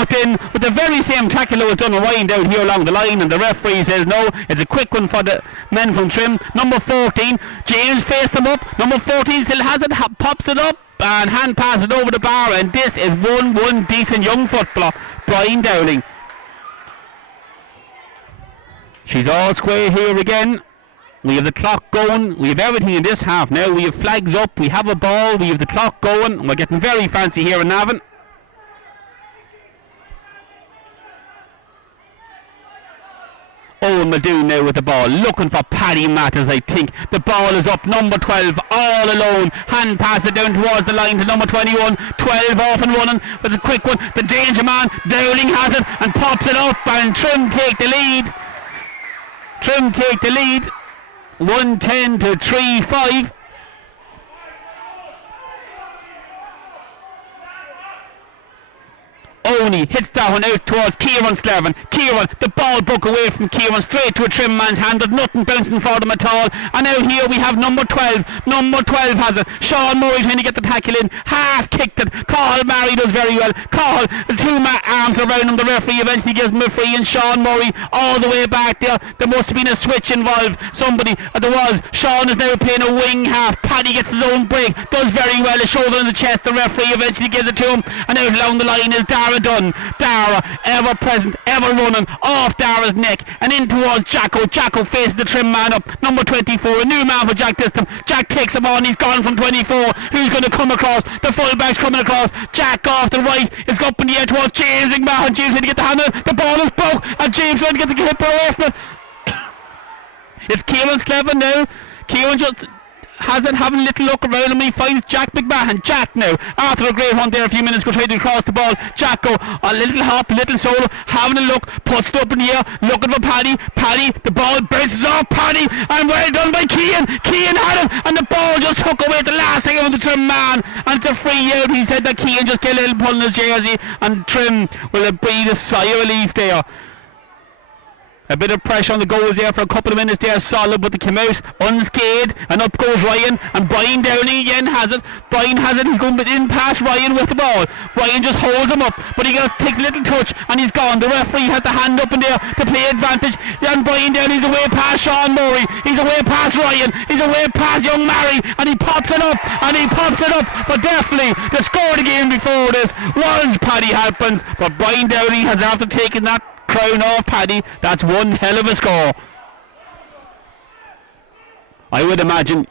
with the very same tackle that was done with Ryan down here along the line, and the referee says no, it's a quick one for the men from trim. Number 14, James faced them up. Number 14 still has it, pops it up and hand passes it over the bar, and this is 1-1 decent young footballer, Brian Dowling. She's all square here again. We have the clock going. We have everything in this half now. We have flags up. We have a ball. We have the clock going. We're getting very fancy here in Navan. Owen Muldoon now with the ball, looking for Paddy Matters, I think. The ball is up, number 12, all alone. Hand pass it down towards the line to number 21. 12 off and running with a quick one. The danger man, Dowling has it and pops it up, and Trim take the lead. 110 to 3-5. Only hits that one out towards Kieran Slevin. Kieran, the ball broke away from Kieran straight to a Trim man's hand. There's nothing bouncing for them at all. And now here we have number 12. Number 12 has it. Sean Murray trying to get the tackle in. Half kicked it. Cathal Murray does very well. Cathal, the two arms around him. The referee eventually gives him a free, and Sean Murray all the way back there. There must have been a switch involved. Somebody, there was. Sean is now playing a wing half. Paddy gets his own break. Does very well. A shoulder in the chest. The referee eventually gives it to him. And out along the line is Dara Dunn. Dara, ever present, ever running, off Dara's neck and in towards Jacko. Jacko faces the Trim man up. Number 24, a new man for Jack this time. Jack takes him on, he's gone from 24. Who's going to come across? The fullback's coming across. Jack off the right, it's up in the air towards James McMahon. James trying to get the hand on it. The ball is broke and James trying to get the hip away from it. It's Kieran Slevin now. Kieran just has it, having a little look around him. He finds Jack McMahon. Jack now, after a great hunt there a few minutes ago, trying to cross the ball. Jack go a little hop, a little solo, having a look, puts it up in the air, looking for Paddy. Paddy, the ball bounces off Paddy, and well done by Cian. Cian had it, and the ball just took away at the last second from the Trim man, and it's a free out. He said that Cian just get a little pull in his jersey, and Trim will breathe a sigh of relief there. A bit of pressure on the goals there for a couple of minutes there, solid, but they came out unscathed, and up goes Ryan, and Brian Downey again has it. Brian has it, he's going in past Ryan with the ball. Ryan just holds him up, but he takes a little touch, and he's gone. The referee has the hand up in there to play advantage, and Brian Downey's away past Sean Murray, he's away past Ryan, he's away past young Murray, and he pops it up, but definitely the score of the game before this was Paddy Halpin's, but Brian Downey has, after taking that crown off Paddy, that's one hell of a score. I would imagine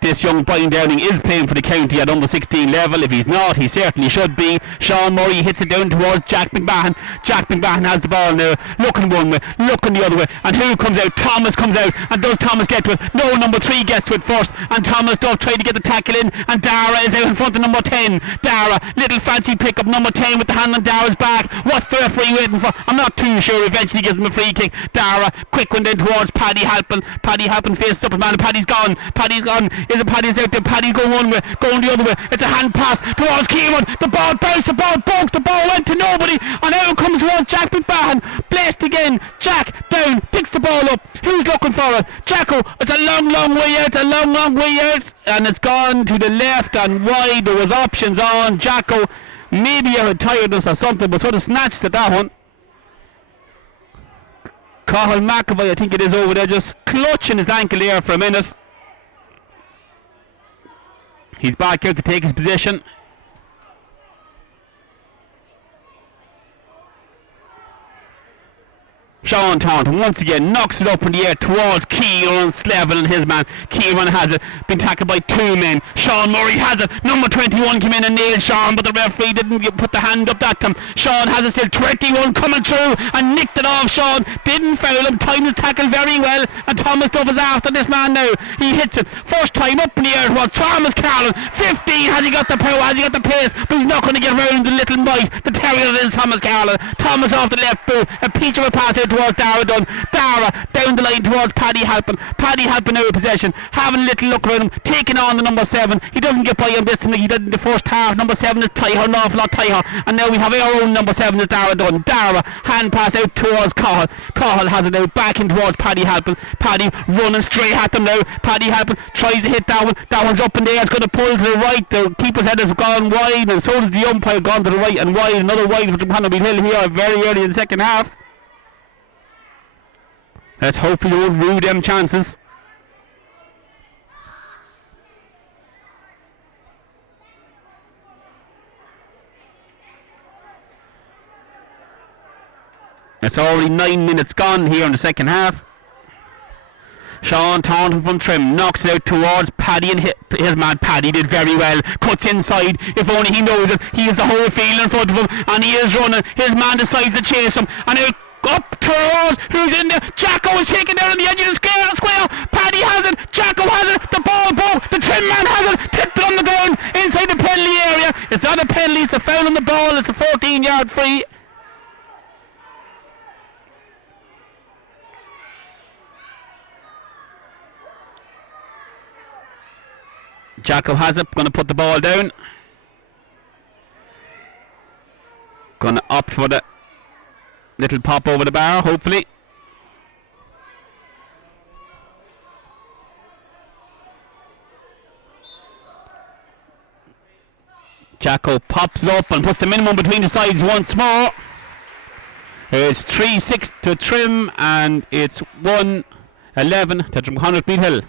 this young Brian Downing is playing for the county at under 16 level. If he's not, he certainly should be. Sean Murray hits it down towards Jack McMahon. Jack McMahon has the ball now, looking one way, looking the other way, and who comes out? Thomas comes out, and does Thomas get to it? No, number 3 gets to it first, and Thomas does try to get the tackle in, and Dara is out in front of number 10. Dara, little fancy pick up, number 10 with the hand on Dara's back. What's the referee waiting for? I'm not too sure. Eventually gives him a free kick. Dara, quick one down towards Paddy Halpin. Paddy Halpin faces up his man, and Paddy's gone. Paddy's gone. Is it Paddy's out there? Paddy's going one way, going the other way. It's a hand pass towards Kieran. The ball bounced, the ball broke, the ball went to nobody, and out comes towards Jack McMahon. Blessed again. Jack down, picks the ball up. Who's looking for it? Jacko. It's a long way out, long way out, and it's gone to the left and wide. There was options on Jacko. Maybe he had tiredness or something, but sort of snatched at that one. Cathal McAvoy, I think it is, over there, just clutching his ankle there for a minute. He's back out to take his position. Sean Thornton once again knocks it up in the air towards Kieran Slevin and his man. Kieran has it, been tackled by 2 men. Sean Murray has it. Number 21 came in and nailed Sean, but the referee didn't put the hand up that time. Sean has it still. 21 coming through and nicked it off Sean. Didn't foul him. Timed the tackle very well. And Thomas Duff is after this man now. He hits it. First time up in the air towards Thomas Carlin. 15. Has he got the power? Has he got the pace? But he's not going to get round the little mite. The terrier is Thomas Carlin. Thomas off the left boot. A peach of a pass out towards Dara Dunn. Dara down the line towards Paddy Halpin. Paddy Halpin out of possession, having a little look around him, taking on the number 7. He doesn't get by on this like he did in the first half. Number 7 is Tyher, an awful lot Tyher, and now we have our own number 7 is Dara Dunn. Dara, hand pass out towards Cathal. Cathal has it now back in towards Paddy Halpin. Paddy running straight at them now. Paddy Halpin tries to hit that one. That one's up in there. It's going to pull to the right. The keeper's head has gone wide, and so does the umpire, gone to the right and wide. Another wide for Drumconrath Hill here very early in the second half. Let's hopefully don't rue them chances. It's already 9 minutes gone here in the second half. Sean Taunton from Trim knocks it out towards Paddy, and his man Paddy did very well. Cuts inside. If only he knows it. He has the whole field in front of him, and he is running. His man decides to chase him, and he'll up towards who's in there. Jacko is taken down on the edge of the square. Paddy has it. Jacko has it. The ball broke. The Trim man has it. Tipped on the ground inside the penalty area. It's not a penalty. It's a foul on the ball. It's a 14-yard free. Jacko has it, going to put the ball down. Going to opt for the little pop over the bar, hopefully. Jacko pops it up and puts the minimum between the sides once more. It's 3-6 to Trim, and it's 1-11 to Drumconrath Meath Hill.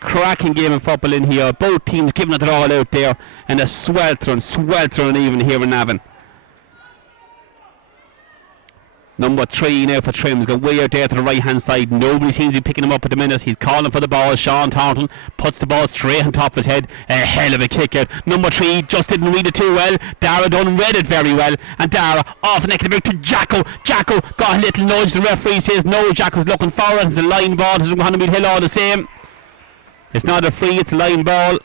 Cracking game of football in here. Both teams giving it all out there, and a sweltering even here in Navan. Number 3 now for Trim's got way out there to the right hand side. Nobody seems to be picking him up at the minute. He's calling for the ball. Sean Taunton puts the ball straight on top of his head. A hell of a kick out. Number 3 just didn't read it too well. Dara Dunn read it very well, and Dara off neck of the big to Jacko. Jacko got a little nudge. The referee says no. Jacko's looking forward. It's a line ball. It's going to be Hill all the same. It's not a free, it's a line ball.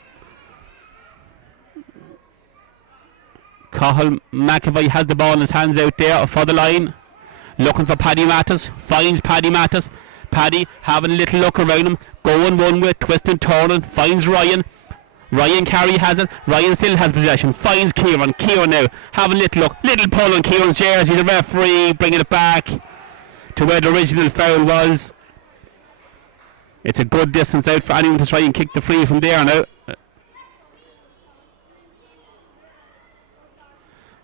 Cathal McAvoy has the ball in his hands out there for the line. Looking for Paddy Mattis. Finds Paddy Mattis. Paddy having a little look around him. Going one way, twisting, turning. Finds Ryan. Ryan Carey has it. Ryan still has possession. Finds Kieran. Kieran now having a little look. Little pull on Kieran's jersey. The referee bringing it back to where the original foul was. It's a good distance out for anyone to try and kick the free from there now.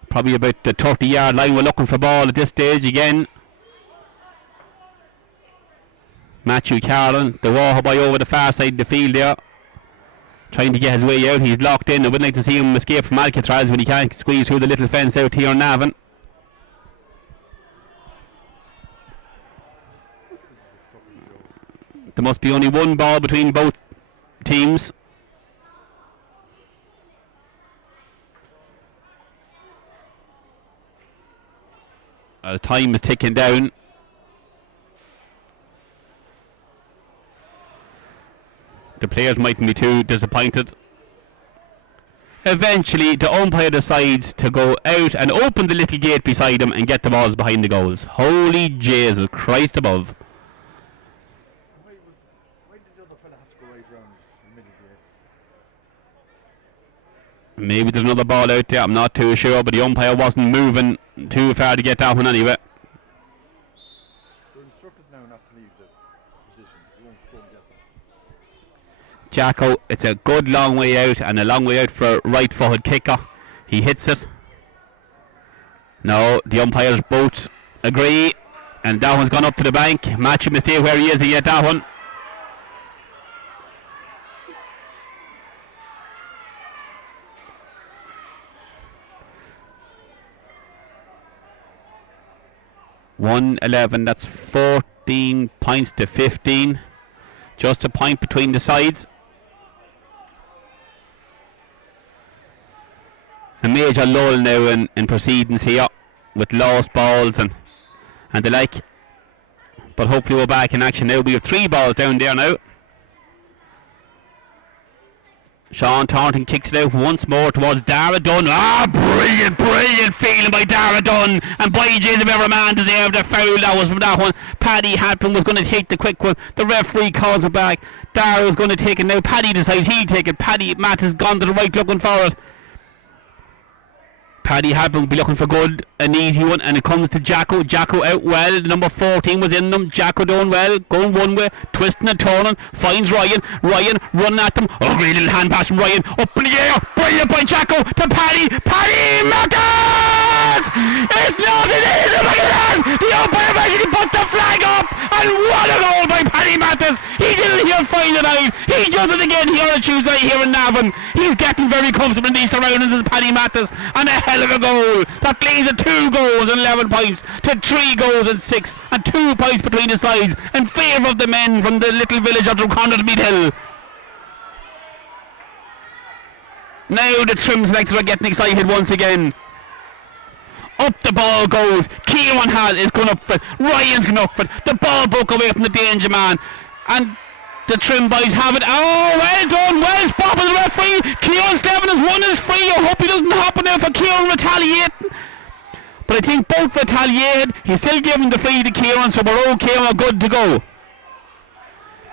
Probably about the 30-yard line. We're looking for ball at this stage again. Matthew Carlin, the war boy over the far side of the field there, trying to get his way out. He's locked in. I would like to see him escape from Alcatraz, but he can't squeeze through the little fence out here in Navan. There must be only one ball between both teams. As time is ticking down. The players mightn't be too disappointed. Eventually the umpire decides to go out and open the little gate beside him and get the balls behind the goals. Holy Jesus Christ above. Maybe there's another ball out there, I'm not too sure, but the umpire wasn't moving too far to get that one anyway. They're instructed now not to leave the position. You won't go and get them. Jacko, it's a good long way out, and a long way out for a right footed kicker. He hits it. No, the umpires both agree, and that one's gone up to the bank. Matthew must stay where he is and get that one. $111, that's 14 points to 15. Just a point between the sides. A major lull now in proceedings here with lost balls and the like. But hopefully we're back in action now. We have 3 balls down there now. Sean Taunton kicks it out once more towards Dara Dunn. Brilliant feeling by Dara Dunn. And by Jesus, if ever man deserved a foul, that was from that one. Paddy Halpin was going to take the quick one. The referee calls it back. Dara was going to take it now. Paddy decides he'll take it. Paddy Matt has gone to the right looking for it. Paddy Halpin will be looking for good, an easy one, and it comes to Jacko. Jacko out well, number 14 was in them. Jacko doing well, going one way, twisting and turning, finds Ryan. Ryan running at them. Oh, great little hand pass from Ryan, up in the air, brilliant by Jacko to Paddy. Paddy Matters! It's not an easy, look at that! The umpire actually puts the flag up, And what a goal by Paddy Mathis! He did it here Friday night. He does it again here on Tuesday here in Navan. He's getting very comfortable in these surroundings as Paddy Mathis. And a hell of a goal. That leaves at 2 goals and 11 points to 3 goals and 6. And 2 points between the sides in favour of the men from the little village of Drumconrath, Meath Hill. Now the Trim selectors are getting excited once again. Up the ball goes. Kieran is going up for it. Ryan's going up for it. The ball broke away from the danger man. And the Trim boys have it. Oh, well done. Well spotted by the referee. Kieran Slevin has won his free. I hope he doesn't happen now for Kieran retaliating. But I think both retaliated. He's still giving the free to Kieran, so we're okay and we're good to go.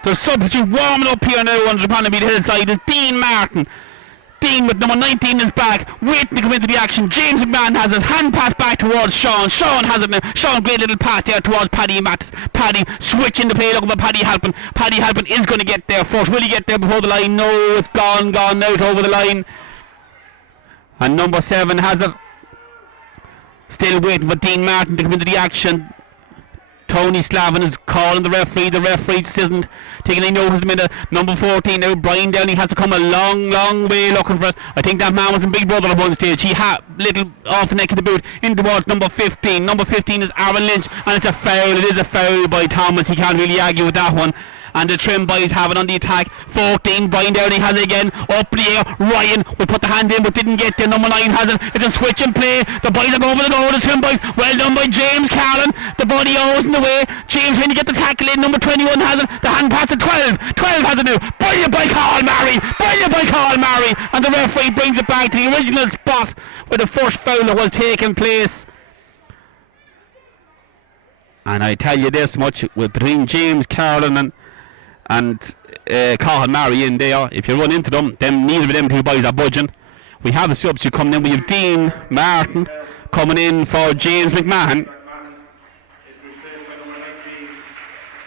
The substitute warming up here now on the Meath Hillside is Dean Martin. Dean with number 19 is back, waiting to come into the action. James McMahon has his hand pass back towards Sean. Sean has it now. Sean, great little pass there towards Paddy Mattis. Paddy switching the play, looking for Paddy Halpin. Paddy Halpin is going to get there first. Will he get there before the line? No, it's gone out over the line. And number 7 has it. Still waiting for Dean Martin to come into the action. Tony Slavin is calling the referee. The referee just isn't taking any notice of him. Number 14 now, Brian Downey has to come a long way looking for it. I think that man was in Big Brother at one stage. He had little off the neck of the boot in towards number 15. Number 15 is Aaron Lynch, and it's a foul. It is a foul by Thomas. He can't really argue with that one. And the Trim boys have it on the attack. 14, Brian Downey has it again. Up in the air. Ryan will put the hand in but didn't get there. Number 9 has it. It's a switch and play. The boys are going for the goal. The Trim boys. Well done by James Carlin. The body always in the way. James trying to get the tackle in. Number 21 has it. The hand pass to 12. 12 has it now. Brilliant by Carl Murray. Brilliant by Carl Murray. And the referee brings it back to the original spot where the first foul was taking place. And I tell you this much, with between James Carlin and Cathal Murray in there, if you run into them, neither of them two boys are budging. We have a substitute coming in. We have Dean Martin coming in for James McMahon.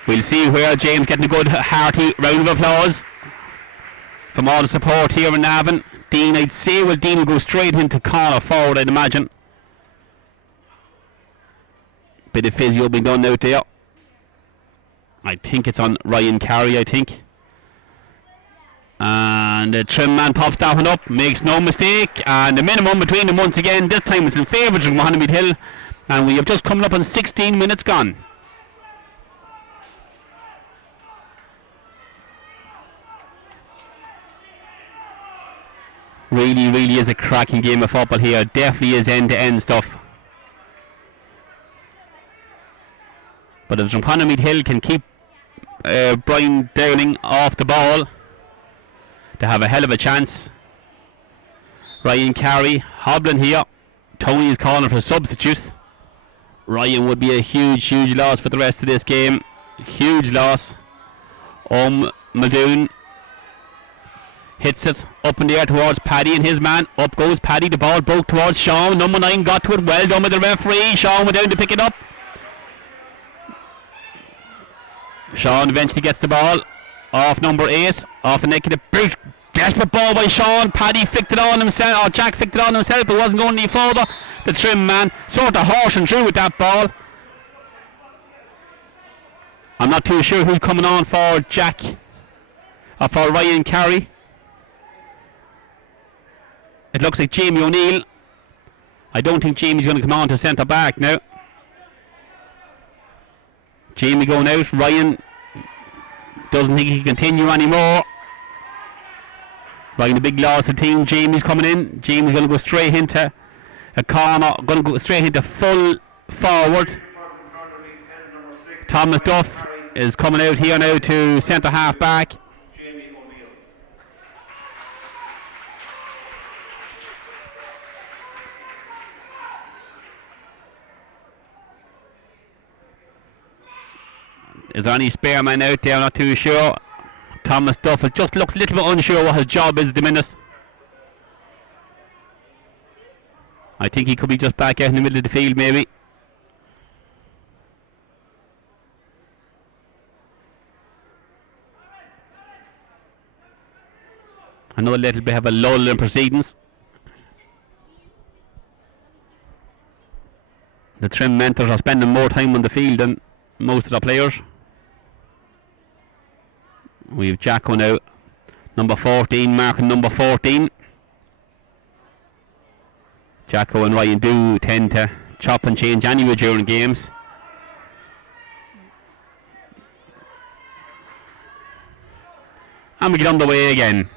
We'll see where James getting a good hearty round of applause from all the support here in Navan. Dean, I'd say, Dean will go straight into corner forward, I'd imagine. Bit of physio being done out there. I think it's on Ryan Carey, I think. And the Trim man pops that one up, makes no mistake. And the minimum between them once again, this time it's in favour of Meath Hill. And we have just come up on 16 minutes gone. Really is a cracking game of football here. Definitely is end-to-end stuff. But if Meath Hill can keep Brian Downing off the ball, they have a hell of a chance. Ryan Carey hobbling here. Tony is calling for substitutes. Ryan would be a huge loss for the rest of this game. Huge loss. Muldoon hits it up in the air towards Paddy and his man. Up goes Paddy. The ball broke towards Sean. Number 9 got to it. Well done with the referee. Sean went down to pick it up. Sean eventually gets the ball off number 8, off the neck of the boot. Desperate ball by Sean. Paddy flicked it on himself, or Jack flicked it on himself, but wasn't going any further. The Trim man sort of horsing through with that ball. I'm not too sure who's coming on for Jack, or for Ryan Carey. It looks like Jamie O'Neill. I don't think Jamie's going to come on to centre back now. Jamie going out. Ryan doesn't think he can continue anymore. Ryan, a big loss of the team. Jamie's coming in. Jamie's going to go straight into a corner. Going to go straight into full forward. Thomas Duff is coming out here now to centre half back. Is there any spare man out there? I'm not too sure. Thomas Duff just looks a little bit unsure what his job is at the minute. I think he could be just back out in the middle of the field maybe. Another little bit of a lull in proceedings. The Trim mentors are spending more time on the field than most of the players. We have Jacko now, number 14, marking number 14. Jacko and Ryan do tend to chop and change anyway during games. And we get underway again.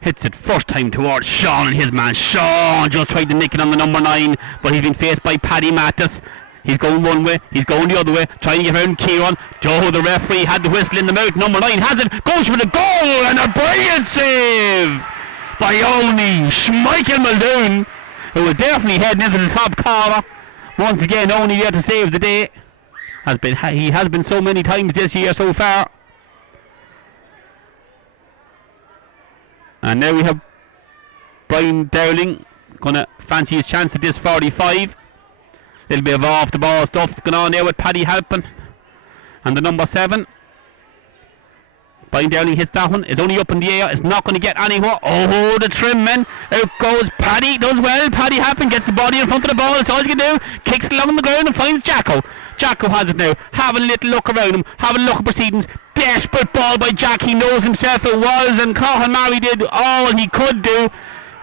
Hits it first time towards Sean and his man. Sean just tried to nick it on the number 9, but he's been faced by Paddy Mattis. He's going one way, he's going the other way, trying to get around Kieran. Joe, the referee, had the whistle in the mouth. Number 9 has it, goes for the goal, and a brilliant save by Oni Schmeichel Muldoon, who was definitely heading into the top corner. Once again, Oni there to save the day. He has been so many times this year so far. And now we have Brian Dowling gonna fancy his chance at this 45. Little bit of off the ball stuff going on there with Paddy Halpin and the number 7. Brian Dowling hits that one. It's only up in the air. It's not going to get anywhere. Oh, the trim men. Out goes Paddy. Does well. Paddy Halpin gets the body in front of the ball. That's all you can do. Kicks it along the ground and finds Jacko. Jacko has it now. Having a little look around him. Having a look at proceedings. Desperate ball by Jack. He knows himself it was, and Cathal Murray did all he could do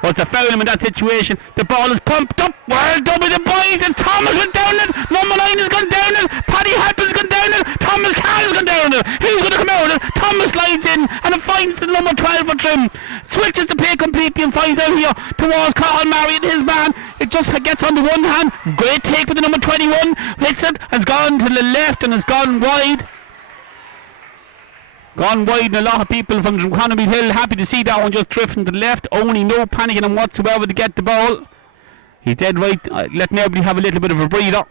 was to foul him in that situation. The ball is pumped up. Well done by the boys. And Thomas went down it. Number 9 has gone down it. Paddy Halpin's gone down it. Thomas Carroll's gone down it. Who's going to come out? Thomas slides in and it finds the number 12 for Trim. Switches the play completely and finds out here towards Cathal Murray and his man. It just gets on the one hand. Great take with the number 21. Hits it. Has gone to the left and has gone wide. Gone wide, and a lot of people from Drumconrath Hill happy to see that one just drifting to the left. Only no panicking him whatsoever to get the ball. He's dead right, letting everybody have a little bit of a breather.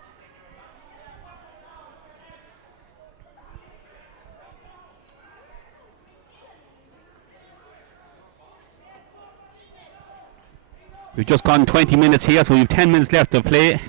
We've just gone 20 minutes here, so we have 10 minutes left to play.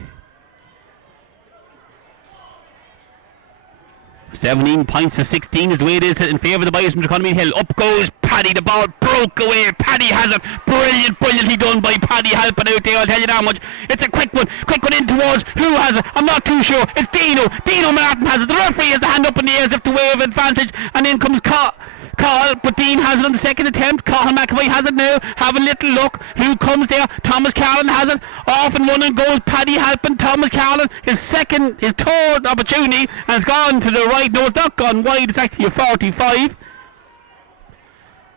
17 points to 16 is the way it is in favour of the boys from Drumconrath Hill. Up goes Paddy, the ball broke away. Paddy has it. Brilliantly done by Paddy Halpin out there, I'll tell you that much. It's a quick one in towards, who has it? I'm not too sure. It's Dino Martin has it. The referee has the hand up in the air as if to wave advantage, and then comes Carl, but Dean has it on the second attempt. Cathal McAvoy has it now. Have a little look. Who comes there? Thomas Carlin has it. Off and running goes Paddy Halpin. Thomas Carlin, his third opportunity, and it's gone to the right. No, it's not gone wide. It's actually a 45.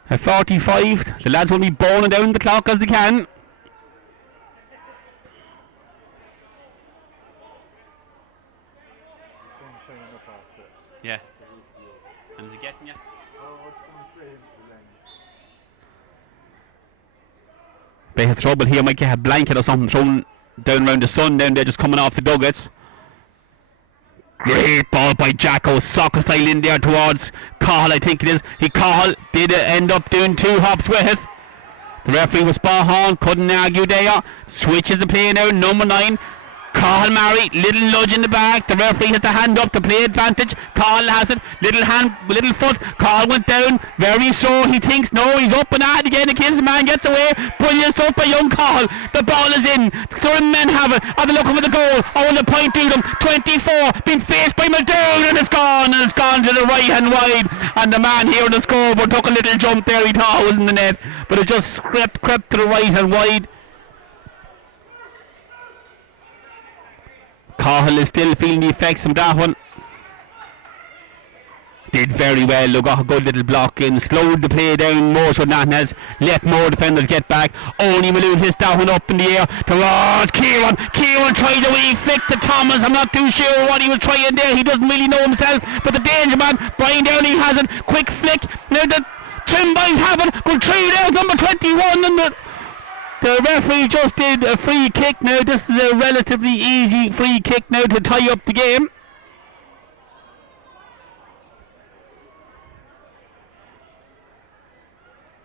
A 45. The lads will be boning down the clock as they can. The sun shining up after. Yeah. And is it getting you? Oh, it's going straight into the lane. They have trouble here. Might get a blanket or something thrown down around the sun down there, just coming off the dugots. Great ball by Jacko, soccer style in there towards Cathal, I think it is. Cathal did end up doing 2 hops with it. The referee was spot on, couldn't argue there. Switches the play now, number 9. Cathal Murray, little nudge in the back. The referee has the hand up to play advantage. Cathal has it, little foot. Cathal went down, very sore. He thinks, no, he's up and at again. The Kansas man gets away. Brilliant stuff by young Cathal. The ball is in. The men have it. Are they looking for the goal? Oh, and the point to them. 24, being faced by Muldoon, and it's gone to the right hand wide. And the man here on the scoreboard took a little jump there. He thought it was in the net, but it just crept to the right hand wide. Cathal is still feeling the effects from that one. Did very well. They got a good little block in. Slowed the play down more so than has let more defenders get back. Only Muldoon hits that one up in the air towards Kieran. Kieran tried a wee flick to Thomas. I'm not too sure what he was trying there. He doesn't really know himself. But the danger man, Brian Downey, has it. Quick flick. Now the Trim boys have it. Good tree there, number 21, and the referee just did a free kick now. This is a relatively easy free kick now to tie up the game.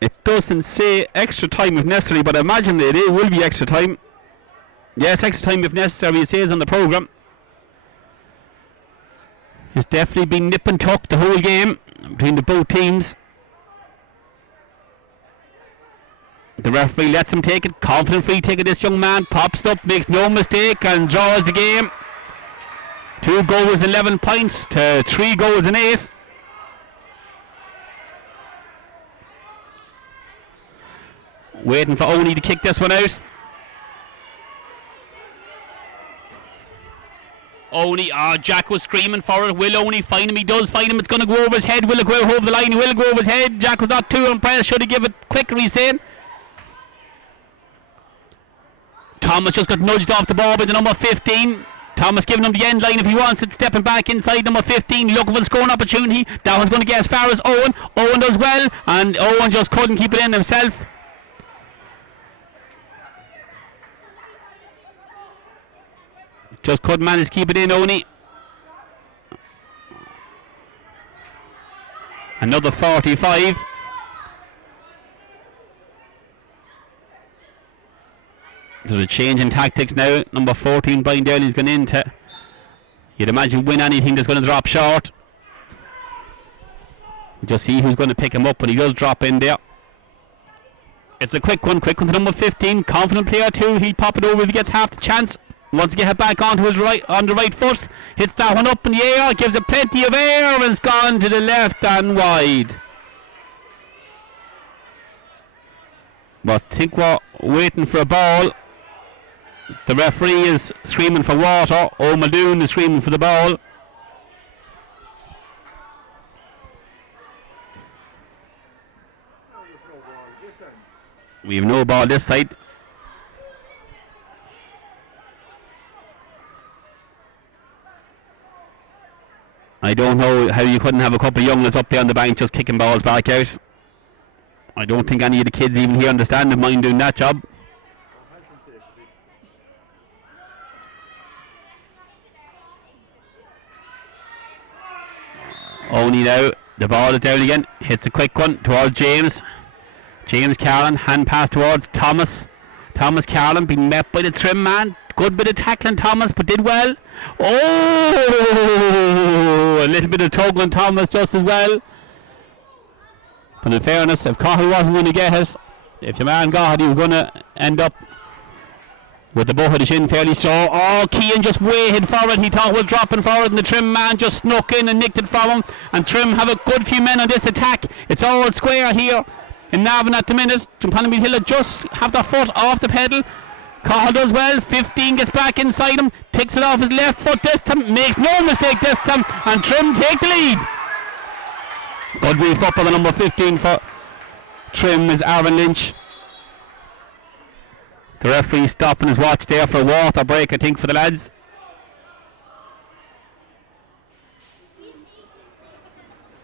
It doesn't say extra time if necessary, but I imagine it will be extra time. Yes, extra time if necessary, it says on the programme. It's definitely been nip and tuck the whole game between the both teams. The referee lets him take it. Confident free kick of this young man. Pops it up, makes no mistake, and draws the game. 2 goals, 11 points to 3 goals and 8. Waiting for Oney to kick this one out. Oney, Jack was screaming for it. Will Oney find him? He does find him. It's going to go over his head. Will it go over the line? He will go over his head. Jack was not too impressed. Should he give it quicker, he's saying. Thomas just got nudged off the ball by the number 15. Thomas giving him the end line if he wants it. Stepping back inside number 15. Looking for the scoring opportunity. That one's going to get as far as Owen. Owen does well. And Owen just couldn't keep it in himself. Just couldn't manage to keep it in, Oney. Another 45. There's a change in tactics now. Number 14, Brian Daly's gone into, you'd imagine, win anything that's going to drop short. We'll just see who's going to pick him up when he does drop in there. It's a quick one to number 15. Confident player too. He'll pop it over if he gets half the chance. Wants to get it back onto his right, on the right foot. Hits that one up in the air. Gives it plenty of air, and it's gone to the left and wide. But I think we're waiting for a ball. The referee is screaming for water. O'Muldoon is screaming for the ball. We have no ball this side. I don't know how you couldn't have a couple of young lads up there on the bank just kicking balls back out. I don't think any of the kids even here understand and mind doing that job. Only now, the ball is down again. Hits a quick one towards James. James Carlin, hand pass towards Thomas. Thomas Carlin being met by the trim man. Good bit of tackling, Thomas, but did well. Oh, a little bit of tug on Thomas just as well. But in fairness, if Cahill wasn't going to get it, if your man got it, he was going to end up with the butt of the shin fairly so. Oh, Keane just waited for it. He thought he was dropping forward, and the trim man just snuck in and nicked it from him. And Trim have a good few men on this attack. It's all square here in Navan at the minute. Drumconrath Hill just have their foot off the pedal. Cahill does well. 15 gets back inside him, takes it off his left foot this time, makes no mistake this time, and Trim take the lead. Good reef up on the number 15 for Trim is Aaron Lynch. The referee stopping his watch there for a water break, I think, for the lads.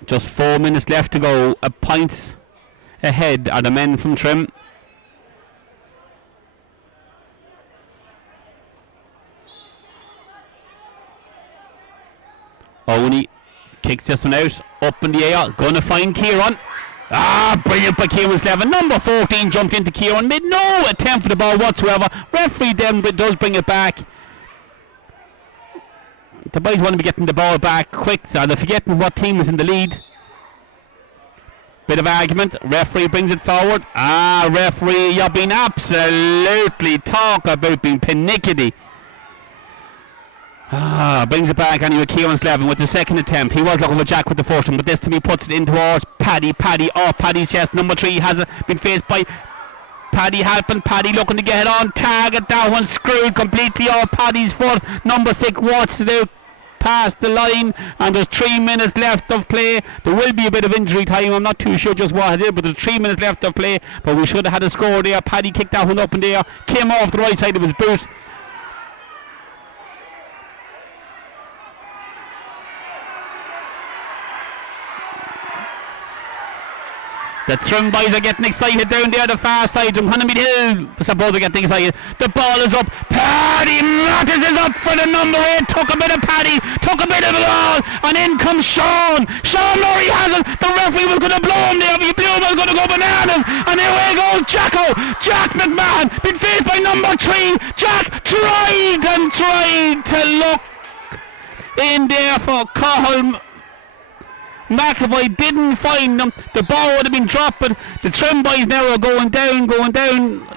Just 4 minutes left to go. A point ahead are the men from Trim. Oney kicks this one out, up in the air, gonna find Kieran. Brilliant by Kieran Slevin. Number 14 jumped into Kieran, made no attempt for the ball whatsoever. Referee then does bring it back. The boys want to be getting the ball back quick. They're forgetting what team is in the lead. Bit of argument. Referee brings it forward. Referee, you're being absolutely talk about being panicky. Brings it back anyway. Kieran Slevin with the second attempt. He was looking for Jack with the first one, but this time he puts it in towards Paddy. Paddy off Paddy's chest. Number 3 has been faced by Paddy Halpin. Paddy looking to get it on target. That one screwed completely off Paddy's foot. Number 6 wants it out past the line, and there's 3 minutes left of play. There will be a bit of injury time. I'm not too sure just what it is, but there's 3 minutes left of play. But we should have had a score there. Paddy kicked that one up in there, came off the right side of his boot. The Trim boys are getting excited down there the far side. Drumconrath Hill supposed to get excited. The ball is up. Paddy Mattis is up for the number 8. Took a bit of Paddy, took a bit of the ball, and in comes Sean. Sean Murray has it. The referee was going to blow him there. If he blew him, was going to go bananas. And away goes Jacko. Jack McMahon, been faced by number 3. Jack tried to look in there for Cahill. McAvoy didn't find them. The ball would have been dropped, but the Trim boys now are going down,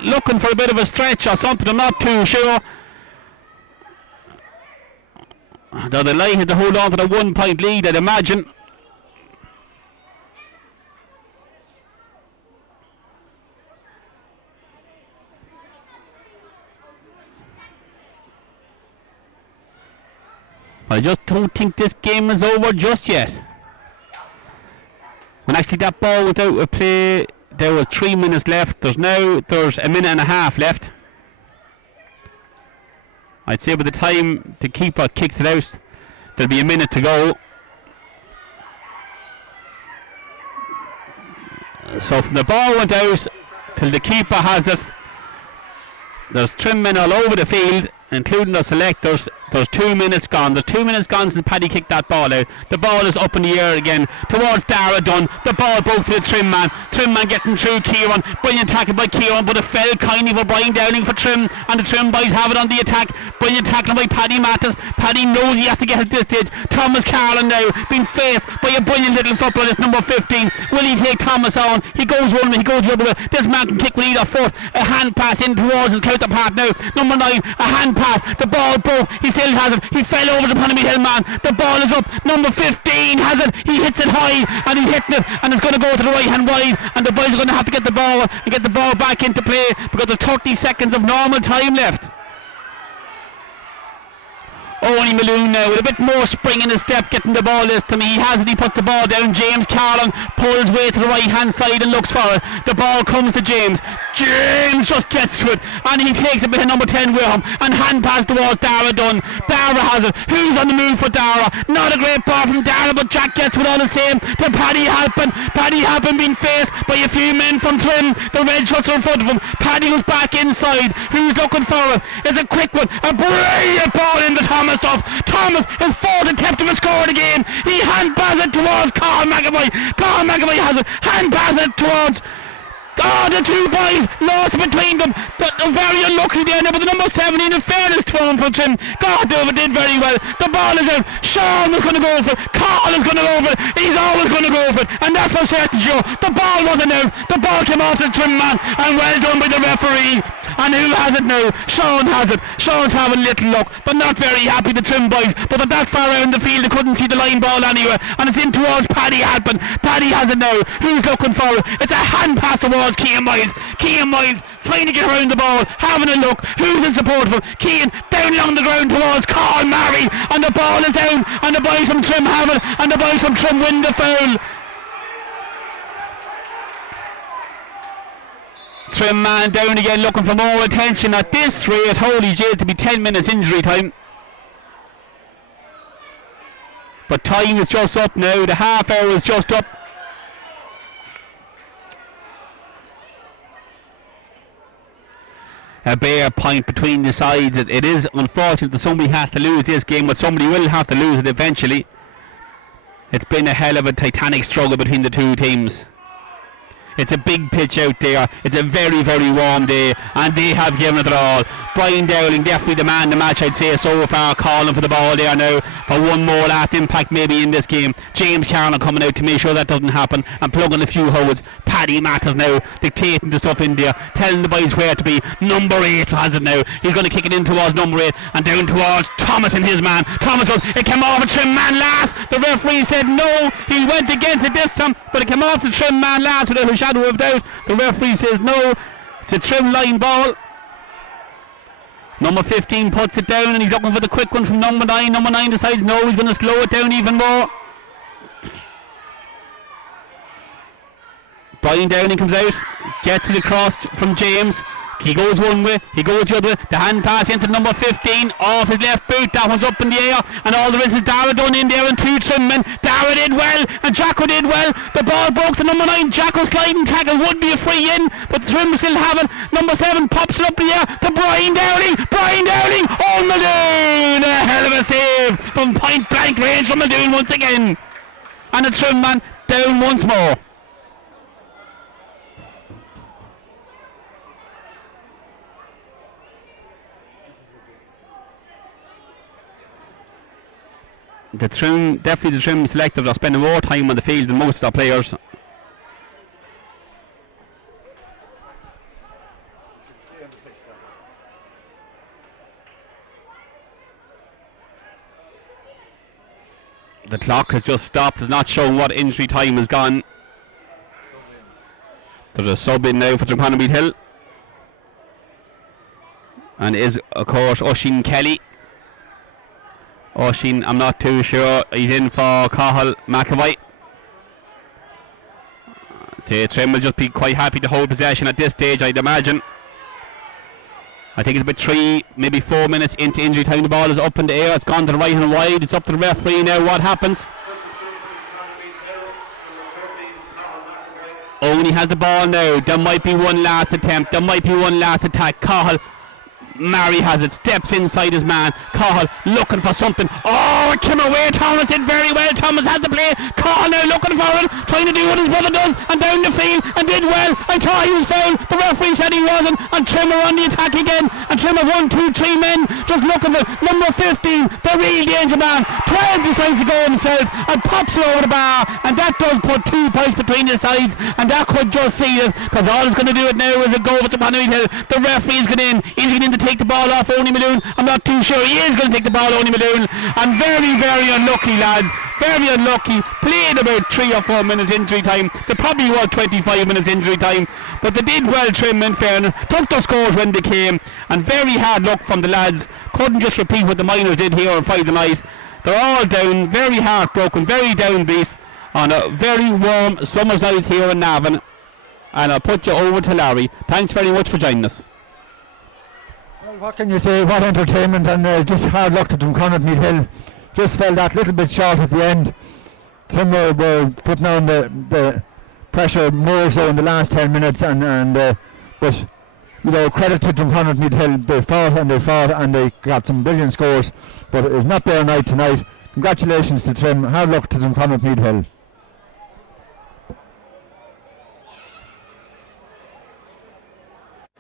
looking for a bit of a stretch or something. I'm not too sure. They're delighted to hold on to the 1 point lead, I'd imagine. I just don't think this game is over just yet. When actually that ball went out of play, there was 3 minutes left. There's a minute and a half left. I'd say by the time the keeper kicks it out, there'll be a minute to go. So from the ball went out till the keeper has it, there's trim men all over the field, including the selectors. There's 2 minutes gone. There's 2 minutes gone since Paddy kicked that ball out. The ball is up in the air again towards Dara Dunn. The ball broke to the trim man. Trim man getting through Kieran. Brilliant tackle by Kieran, but it fell kindly for Brian Dowling for Trim, and the Trim boys have it on the attack. Brilliant tackling by Paddy Mathis. Paddy knows he has to get at this stage. Thomas Carlin now being faced by a brilliant little footballer, number 15. Will he take Thomas on? He goes one way, he goes the other way. This man can kick with either foot. A hand pass in towards his counterpart now. Number 9, a hand pass. The ball broke. He still has it. He fell over the Panama Hill man. The ball is up. Number 15 has it. He hits it high, and he's hitting it, and it's going to go to the right hand wide, and the boys are going to have to get the ball and get the ball back into play because there's 30 seconds of normal time left. Owen Malone now with a bit more spring in his step, getting the ball this to me. He has it, he puts the ball down. James Carlin pulls way to the right hand side and looks for it. The ball comes to James. James just gets to it, and he takes it with number 10 with him, and hand pass towards Dara Dunn. Dara has it. Who's on the move for Dara? Not a great ball from Dara, but Jack gets it all the same to Paddy Halpin. Paddy Halpin being faced by a few men from Trim. The red shirts are in front of him. Paddy was back inside. Who's looking for it? It's a quick one. A brilliant ball into Thomas Duff. Thomas, his fourth attempt to score the game. He hand passes it towards Carl McAvoy. Carl McAvoy has it. Hand passes it towards... Oh, the two boys lost between them. They're very unlucky there now, but the number 17, in fairness to him from Trim, God did very well. The ball is out. Sean was going to go for it. Carl is going to go for it. He's always going to go for it, and that's for certain sure. The ball wasn't out. The ball came off the Trim man, and well done by the referee. And who has it now? Sean has it. Sean's having little luck. They're not very happy, the Trim boys, but they're that far around the field they couldn't see the line ball anywhere, and it's in towards Paddy Halpin. Paddy has it now. Who's looking for it? It's a hand pass towards Cian Miles. Cian Miles trying to get around the ball, having a look. Who's in support of him? Cian down along the ground towards Carl Murray, and the ball is down, and the boys from Trim have it, and the boys from Trim win the foul. Trim man down again, looking for more attention at this rate. Holy jail, to be 10 minutes injury time. But time is just up now. The half hour is just up. A bare point between the sides. It is unfortunate that somebody has to lose this game, but somebody will have to lose it eventually. It's been a hell of a titanic struggle between the two teams. It's a big pitch out there. It's a very, very warm day, and they have given it all. Brian Dowling definitely the man of the match, I'd say, so far, calling for the ball there now for one more last impact maybe in this game. James Carlin coming out to make sure that doesn't happen and plugging a few holes. Paddy Mathers now dictating the stuff in there, telling the boys where to be. Number 8 has it now. He's going to kick it in towards number 8 and down towards Thomas and his man. Thomas, it came off a Trim man last. The referee said no. He went against it this time, but it came off the Trim man last without a shadow of doubt. The referee says no. It's a Trim line ball. Number 15 puts it down, and he's looking for the quick one from number 9. Number 9 decides no, he's going to slow it down even more. Brian Downing comes out, gets it across from James. He goes one way, he goes the other. The hand pass into number 15 off his left boot. That one's up in the air, and all there is Dara Dunn in there and 2 Trim men. Dara did well, and Jacko did well. The ball broke to number 9. Jacko sliding tackle would be a free in, but the Trim still have it. Number 7 pops it up in the air to Brian Dowling. Brian Dowling on Muldoon. A hell of a save from point blank range from Muldoon once again. And the Trim man down once more. Definitely the Trim selective are spending more time on the field than most of our players. The clock has just stopped. It's not showing what injury time has gone. There's a sub in now for Drumconrath Hill. And it is, of course, Oisin Kelly. Oisin, I'm not too sure. He's in for Cathal McAvoy. So Trim will just be quite happy to hold possession at this stage, I'd imagine. I think it's about 3, maybe 4 minutes into injury time. The ball is up in the air. It's gone to the right and wide. It's up to the referee now. What happens? Only has the ball now. There might be one last attempt. There might be one last attack. Cathal. Mary has it, steps inside his man. Cathal looking for something. Oh, it came away. Thomas did very well. Thomas has the play. Cathal now looking for it, trying to do what his brother does, and down the field, and did well. I thought he was fouled. The referee said he wasn't, and Trimmer on the attack again. And Trimmer 1, 2, 3 men just looking for number 15, the real danger man. 12 decides to go himself and pops it over the bar, and that does put 2 points between the sides, and that could just see it, because all it's going to do it now is a go for Drumconrath Hill. The referee is going in. He's going in to take the ball off Only Maloon. I'm not too sure. He is going to take the ball, Only Maloon, and very, very unlucky, lads. Very unlucky. Played about 3 or 4 minutes injury time. They probably were 25 minutes injury time, but they did well, Trim, in fairness. Took their scores when they came, and very hard luck from the lads. Couldn't just repeat what the miners did here on Friday night. They're all down, very heartbroken, very downbeat on a very warm summer's night here in Navan. And I'll put you over to Larry. Thanks very much for joining us. Well, what can you say? What entertainment, and just hard luck to Drumconrath Hill. Just fell that little bit short at the end. Some were putting on the pressure more so in the last 10 minutes, but you know, credit to Drumconrath Hill. They fought and they got some brilliant scores, but it was not their night tonight. Congratulations to Trim. Hard luck to Drumconrath Hill.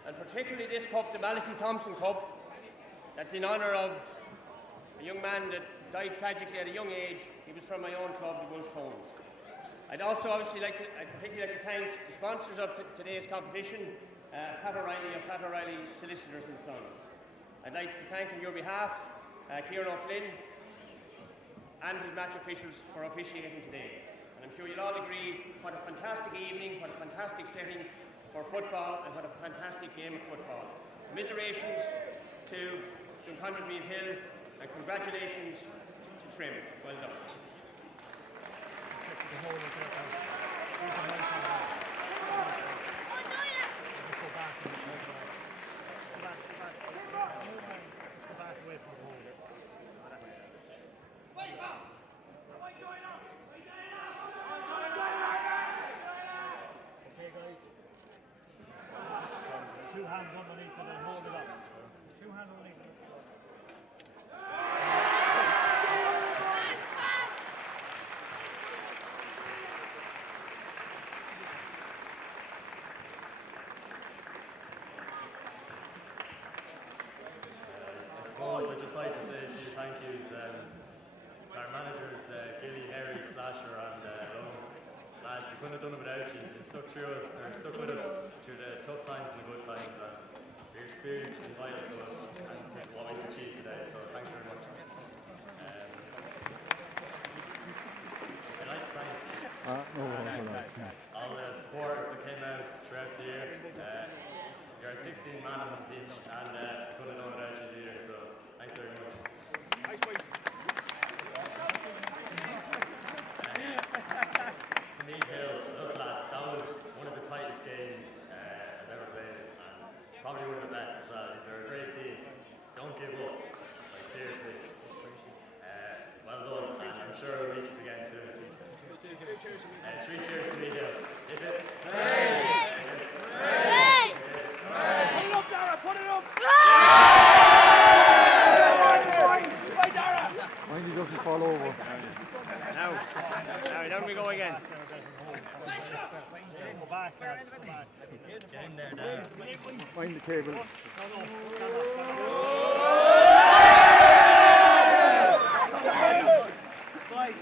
And particularly this cup, the Malachy Thompson Cup, that's in honour of a young man that died tragically at a young age. He was from my own club, the Wolf Tones. I'd also obviously particularly like to thank the sponsors of today's competition, Pat O'Reilly of Pat O'Reilly Solicitors and Sons. I'd like to thank on your behalf Kieran O'Flynn and his match officials for officiating today. And I'm sure you'll all agree what a fantastic evening, what a fantastic setting for football, and what a fantastic game of football. Commiserations to Drumconrath Hill, and congratulations to Trim. Well done. Two hands underneath it and hold it up. Two hands underneath it. I'd just like to say a few thank yous to our managers, Gilly, Harry, Slasher, and Owen. Lads, we couldn't have done it without you. You stuck with us through the tough times and the good times, and your experience is vital to us and to what we've achieved today, so thanks very much. I'd like to thank all the supporters that came out throughout the year. You're a 16 man on the pitch, and couldn't have done it without you either, so thanks very much. Thanks, boys. To Meath Hill, look lads, that was one of the tightest games I've ever played, and probably one of the best as well. These are a great team. Don't give up, like seriously. Well done, and I'm sure we'll meet you again soon. 3 cheers for Meath Hill. Hit it. Put it up, Dara, put it up! Mind he doesn't fall over. Now, down we go again. Go back, lads, go back. Get in there, Dan. Mind the cable. Right.